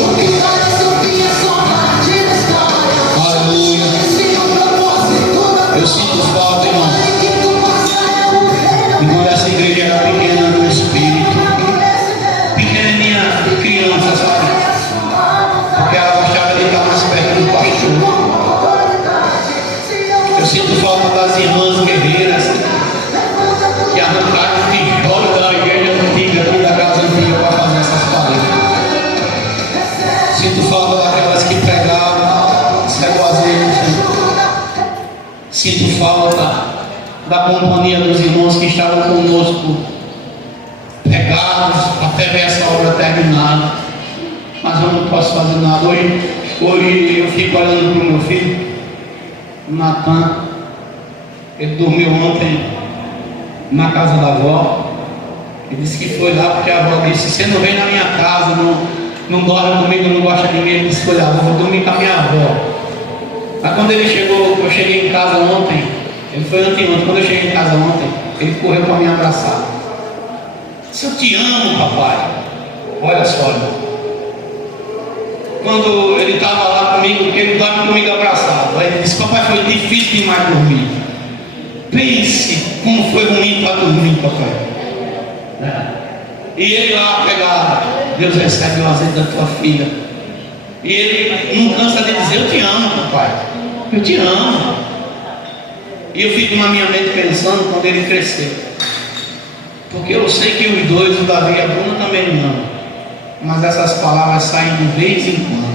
O que parece o fim é só parte da história. Aleluia. Se o propósito Eu sinto falta, irmão. E quando essa igreja era pequena no Espírito, pequenininha criança, sabe? Porque ela gostava de estar mais perto do pastor. Eu sinto falta das irmãs guerreiras que arrancaram o tijolo da igreja antiga, aqui da casa antiga, para fazer essas paredes. Sinto falta daquelas que pregavam, cego azeite. Sinto falta da companhia dos irmãos que estavam conosco, pegados até ver essa obra terminada. Mas eu não posso fazer nada. Hoje eu fico olhando para o meu filho, Natan. Ele dormiu ontem na casa da avó. Ele disse que foi lá porque a avó disse: você não vem na minha casa, não dorme comigo, não gosta de mim. Ele disse: olha, eu vou dormir com a minha avó. Mas quando ele chegou, eu cheguei em casa ontem, ele foi anteontem, quando eu cheguei em casa ontem, ele correu para me abraçar. Disse: eu te amo, papai. Olha só, irmão. Quando ele estava lá comigo, ele dorme comigo abraçado. Aí ele disse: papai, foi difícil demais dormir. Pense como foi ruim para dormir, papai. E ele lá pegado: Deus recebe o azeite da tua filha. E ele não cansa de dizer: eu te amo, papai. Eu te amo. E eu fico na minha mente pensando quando ele crescer. Porque eu sei que os dois, o Davi e a Bruna, também me amam. Mas essas palavras saem de vez em quando.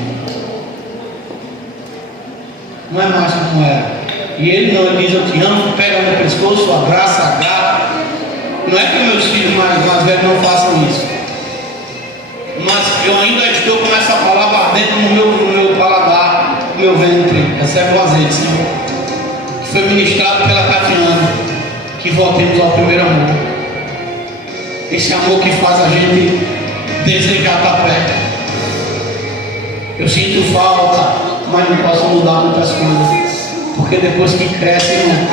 Não é mais como era. E ele não, ele diz: eu te amo, pega no pescoço, abraça, agarra. Não é que meus filhos mais velhos não façam isso. Mas eu ainda estou com essa palavra ardente no meu paladar, no meu ventre. Recebe o azeite, Senhor. Que foi ministrado pela Tatiana. Que voltemos ao primeiro amor. Esse amor que faz a gente desejar estar perto. Eu sinto falta, mas não posso mudar muitas coisas. Porque depois que cresce, irmão,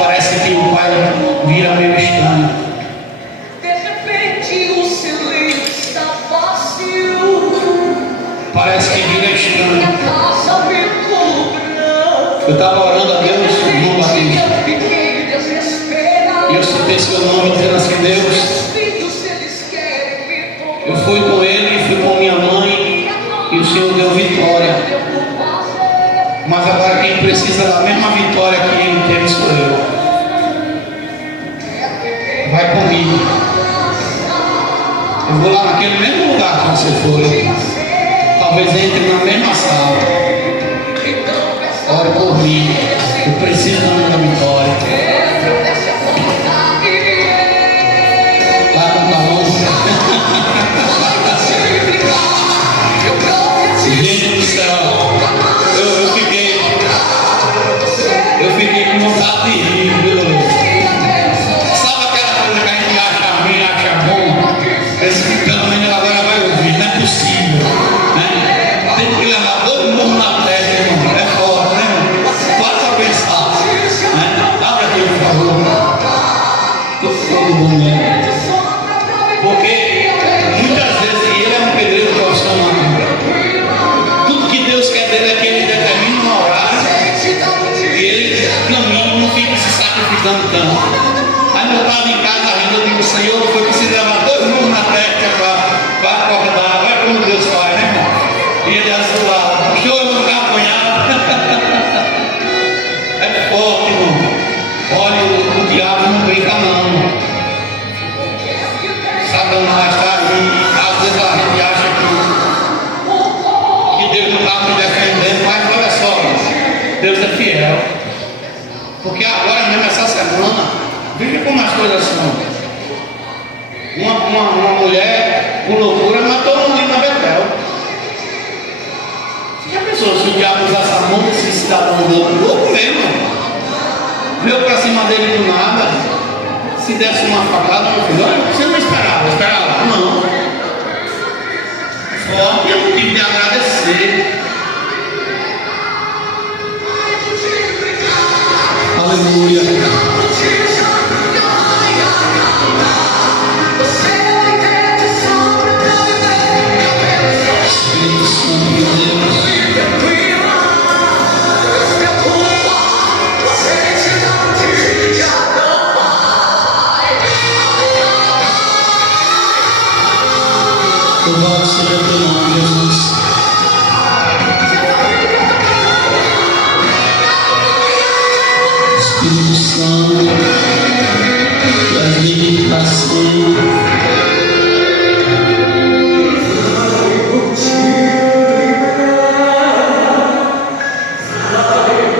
parece que o pai vira meio estranho. de repente o silêncio está vazio. Parece que vira estranho. A casa me cobra. Eu estava orando a Deus, irmão Batista. Eu fiquei desesperado. E eu citei seu nome dizendo assim: Deus, eu fui com ele, fui com minha mãe, e o Senhor deu vitória. Mas agora quem precisa da mesma vitória que ele teve sou eu. Vai comigo. Eu vou lá naquele mesmo lugar que você foi. Talvez entre na mesma sala. Ore por mim. Eu preciso da minha vitória. Lá no calor. Gente do céu, eu fiquei com vontade de rir, viu? Sabe aquela coisa que a gente acha ruim, acha bom? Esse pelo menos agora vai ouvir, não é possível, né? Tem que levar todo mundo na terra, irmão. É forte, né, irmão? Pode pra pensar, né? Abre aqui, por favor. Todo mundo, né? Porque muitas vezes ele é um pedreiro profissional. Tudo que Deus quer dele é que ele determina um horário e ele caminha, não fica se sacrificando. brinca não. Satanás está aí. Às vezes a gente acha que Deus não está me defendendo, mas olha só, Deus é fiel. Porque agora mesmo essa semana, veja como as coisas são. Uma mulher, por loucura, matou um homem na Betel. Já pensou se o diabo usasse a mão desse cidadão louco mesmo? Veio para cima dele do nada. Se desse uma facada, meu filho, olha, você não esperava não. Só que eu tive de agradecer. Aleluia. Espírito Santo de Deus. Louvado seja teu nome, Jesus. Espírito Santo, traz libertação.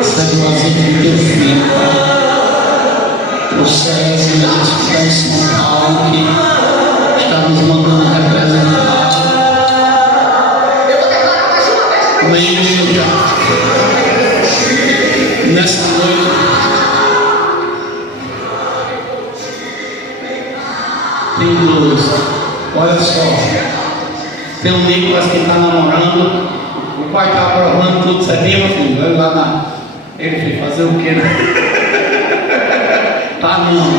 Segue o azeite do teu filho. Procede, Deus, que está em São Paulo, que está nos mandando representar. Aleluia. Nessa noite, tem dois. Olha só. Tem um Nicolas que está namorando. O pai está aprovando tudo certinho, meu filho. Vai lá na. Ele foi fazer o quê, né? Tá não.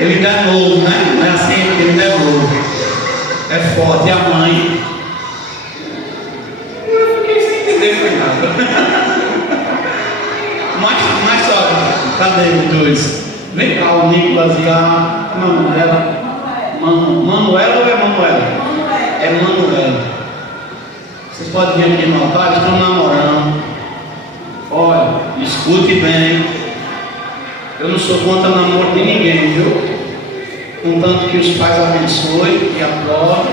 Ele não é novo, né? Não é assim, ele não é novo. É forte. E a mãe? Mas só, cadê os dois? Vem cá, o Nicolas e a Manuela. Manuela ou é Manuela? É Manuela. Vocês podem vir aqui no altar, eles estão namorando. Olha, escute bem. Eu não sou contra o namoro de ninguém, viu? Contanto que os pais abençoem e aprovem,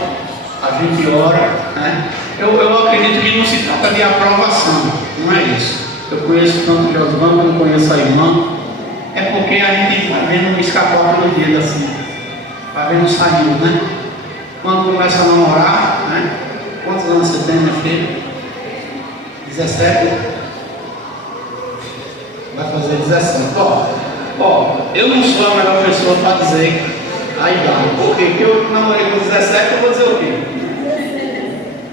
a gente ora, né? Eu acredito que não se trata de aprovação, não é isso. Eu conheço tanto o Josvão como conheço a irmã. É porque a gente vai vendo um escapote no dedo assim, vai vendo saindo, né? Quando começa a namorar, né? Quantos anos você tem, minha filha? 17? Vai fazer 17. Ó, eu não sou a melhor pessoa para dizer a idade. Por quê? Porque eu namorei com 17, eu vou dizer o quê?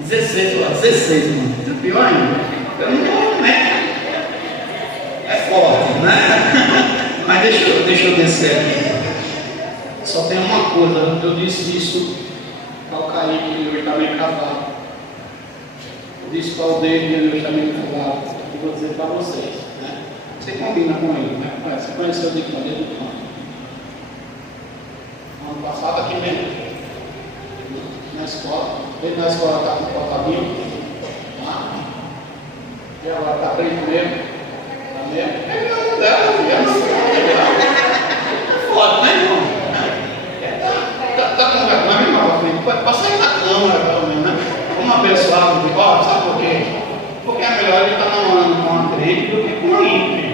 16, mano. Pior ainda. Eu não, né? É forte, né? Mas deixa eu descer aqui. Só tem uma coisa, eu disse isso ao Kaique, ele está meio casado. Eu disse para o David, ele está meio casado. Eu vou dizer para vocês, né? Você combina com ele, né? Você conheceu o David desde o ano. Ano passado aqui mesmo. Na escola. Ele na escola está com o porta-vinho. E ela está preto mesmo. Está mesmo? É dela, filha. Foda, né, irmão? Está com vergonha, irmão? Pode sair da câmara, pelo menos, né? Vamos abençoar o de volta, sabe por quê? Porque é melhor ele estar namorando com uma crente do que com uma ímpia.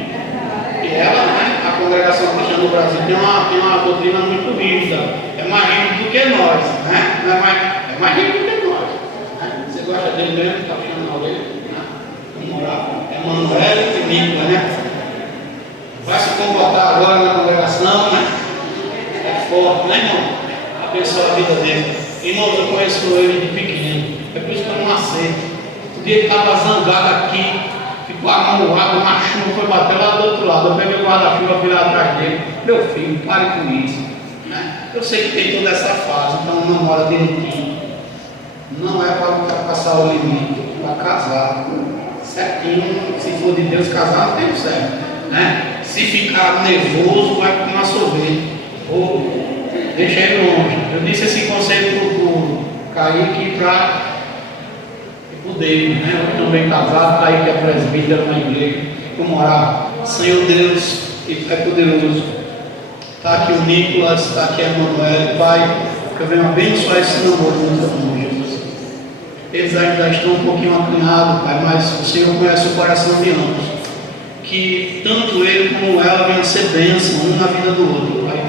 E ela, né? A congregação cristã no Brasil tem uma doutrina muito rígida. É mais rígida do que nós, né? É mais rígida do que nós. Né? Você gosta dele mesmo? Está chamando alguém? Né? Vamos orar. É Manuela e Nicolas, né? Vai se comportar agora na congregação, né? É forte, né, irmão? Abençoa a vida dele. Irmãos, eu conheço ele de pequeno. É por isso que eu não aceito. O dia ele estava zangado aqui, ficou amarroado, uma chuva foi bater lá do outro lado. Eu peguei o guarda-chuva, fui lá atrás dele. Meu filho, pare com isso. Né? Eu sei que tem toda essa fase, então namora direitinho. Não é para passar o limite, para casar. Certinho, se for de Deus casar, tem o certo. Né? Se ficar nervoso, vai tomar sorvete. Ou deixa ele longe. Eu disse esse conselho para o Kaique e para o David, né? Eu também casado, Kaique é presbítero na igreja. Vamos orar. Senhor Deus, que é poderoso. Está aqui o Nicolas, está aqui a Emanuele, Pai, que eu venho abençoar esse namoro no teu nome, Jesus. Eles ainda estão um pouquinho acanhados, Pai, mas o Senhor conhece o coração de ambos. Que tanto ele como ela venham ser bênção um na vida do outro, Pai.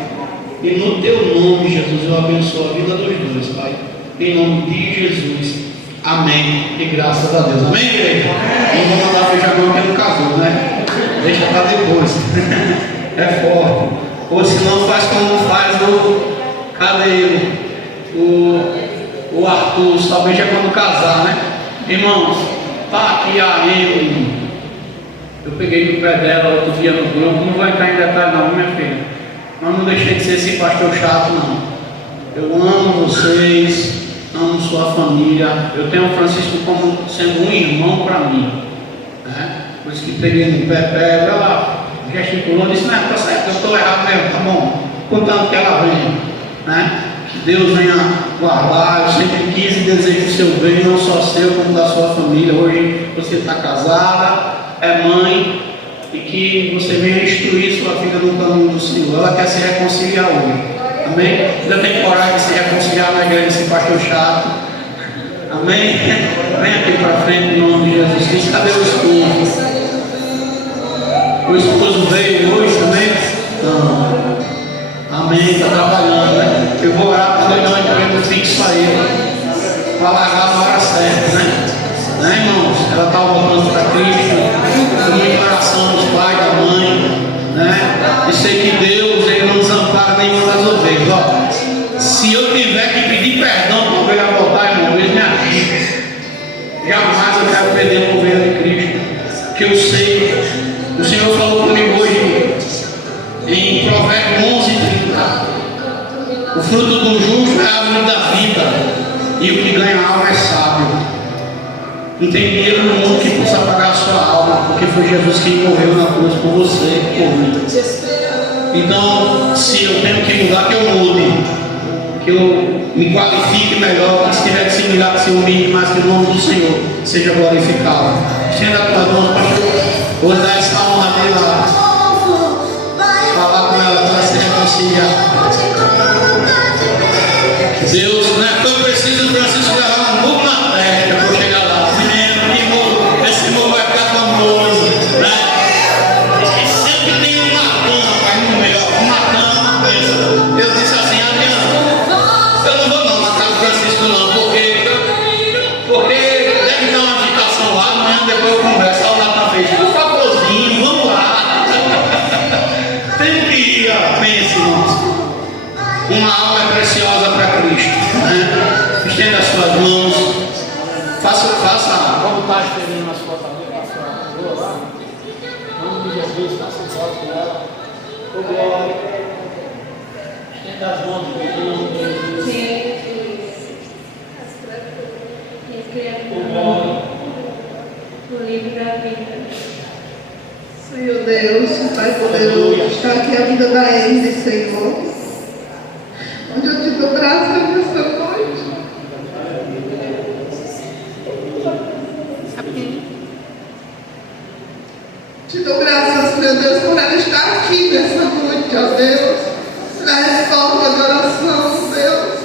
E no teu nome, Jesus, eu abençoo a vida dos dois, Pai. Em nome de Jesus. Amém. E graças a Deus. Amém, igreja? Não vou mandar beijar agora porque não casou, né? Deixa para depois. É forte. Ou se não faz como faz o. Cadê ele? O Arthur, talvez já quando casar, né? Irmãos, tá aqui a Emily. Eu peguei no pé dela outro dia no grupo. Não vou entrar em detalhe não, minha filha. Mas não deixei de ser esse pastor chato, não. Eu amo vocês, amo sua família. Eu tenho o Francisco como sendo um irmão para mim, né? Por isso que peguei no pé, ela gesticulou, disse, não, tá certo, eu estou errado mesmo, tá bom, contanto que ela venha, né? Que Deus venha guardar. Eu sempre quis e desejo o seu bem, não só seu, como da sua família. Hoje você está casada, é mãe, e que você venha instruir sua filha no caminho do Senhor. Ela quer se reconciliar hoje, amém? Ainda tem coragem de se reconciliar na igreja desse pastor chato, amém? Vem aqui para frente, em nome de Jesus Cristo. Cadê o esposo? O esposo veio hoje também? Não. Amém, está trabalhando, né? Eu vou orar para ele dar um emprego fixo a ele, para largar na hora certa, né, irmãos? Ela está voltando para Cristo, com oração dos pais, da mãe, né? E sei que Deus, Ele não desampara nenhuma das ovelhas. Ó, se eu tiver que pedir perdão para a ovelha voltar, irmão, Ele me ajuda. Jamais eu quero perder a ovelha de Cristo, que eu sei. O Senhor falou comigo hoje em Provérbios 11:30. O fruto do justo é a árvore da vida, e o que ganha a alma é sábio. Não tem dinheiro no mundo que possa pagar a sua alma, porque foi Jesus que morreu na cruz por você e por mim. Então, se eu tenho que mudar, que eu mude, que eu me qualifique melhor, que se tiver que se humilhar, que se humilhe, mas que o nome do Senhor seja glorificado. Estenda a tua mão, pastor. Vou dar essa honra dele lá. Falar com ela para se reconciliar. Deus, não é que eu preciso, Francisco, levar um burro na testa para chegar lá. Menino, que burro, esse burro vai ficar famoso, né? E sempre tem um matando, rapaz, no meio, um matando uma coisa. Eu disse assim, Adriano, eu não vou não matar o Francisco não, porque deve dar uma agitação lá, amanhã depois eu converso. Aí o Natan fez, por favorzinho, vamos lá. Tem que ir, pense, irmãos. Uma alma é preciosa para Cristo, né? Estenda as suas mãos, faça, como está estendendo as suas mãos, lá, em nome de Jesus, faça um voto com ela, ô glória, estenda as mãos, em nome de Jesus, ô glória, O livro da vida. Senhor Deus, Pai poderoso, está aqui a vida da Emily, Senhor. Onde eu te dou graças nessa noite. Te dou graças, meu Deus, por ela estar aqui nessa noite, ó Deus. Na resposta de oração, Deus.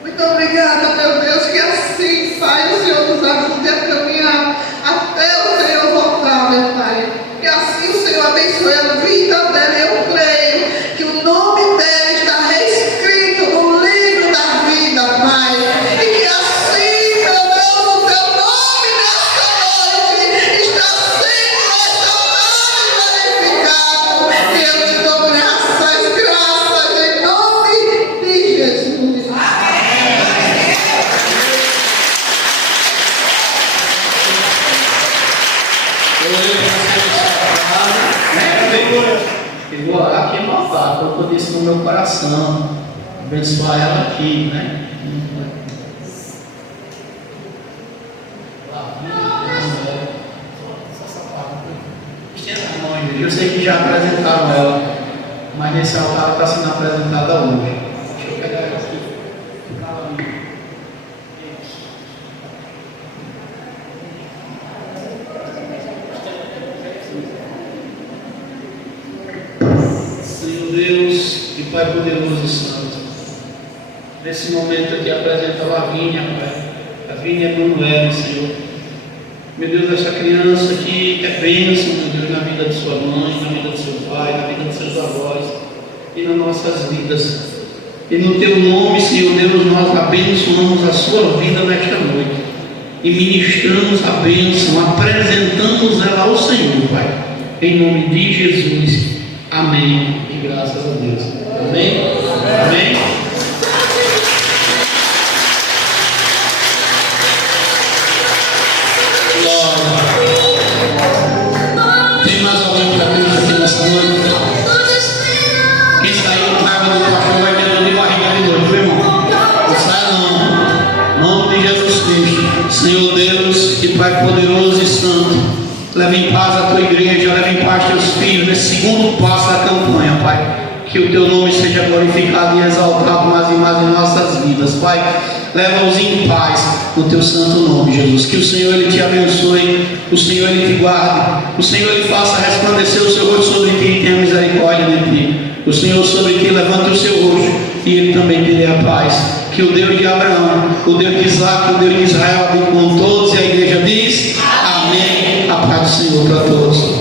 Muito obrigada, meu Deus, que assim, Pai, o Senhor nos ajude a caminhar até o Senhor voltar, meu Pai. Que assim o Senhor abençoe a vida dela. Eu creio que o nome dela está reescrito no livro da vida, Pai. E que assim, meu Deus, o teu nome nesta noite está sendo restaurado e glorificado. E eu te dou graças em nome de Jesus. Eu vou orar aqui matar, para eu poder isso no meu coração, abençoar ela aqui, né? Eu sei que já apresentaram ela, mas nesse altar está sendo apresentada hoje. Deixa eu pegar ela aqui. Senhor Deus e Pai poderoso e santo, nesse momento aqui apresenta a Lavínia, Pai. Lavínia é Manuela, Senhor. Meu Deus, essa criança que é bênção, meu Deus, na vida de sua mãe, na vida de seu pai, na vida de seus avós e nas nossas vidas. E no teu nome, Senhor Deus, nós abençoamos a sua vida nesta noite e ministramos a bênção, apresentamos ela ao Senhor, Pai, em nome de Jesus. Amém. E graças a Deus. Amém. Amém. Tem mais alguém para Cristo aqui nessa noite? Quem saiu com raiva do pastor vai ter dor de barriga de novo, viu, irmão? Não sai não. Em nome de Jesus Cristo. Senhor Deus e Pai poderoso e santo, leva em paz a tua igreja, leva em paz teus filhos nesse segundo passo da campanha, Pai. Que o teu nome seja glorificado e exaltado mais e mais em nossas vidas, Pai. Leva-os em paz no teu santo nome, Jesus. Que o Senhor ele te abençoe, o Senhor ele te guarde, o Senhor ele faça resplandecer o seu rosto sobre ti e tenha misericórdia de ti. O Senhor sobre ti levante o seu rosto e ele também te dê a paz. Que o Deus de Abraão, o Deus de Isaac, o Deus de Israel abençoe com todos, e a igreja diz amém. A paz do Senhor para todos.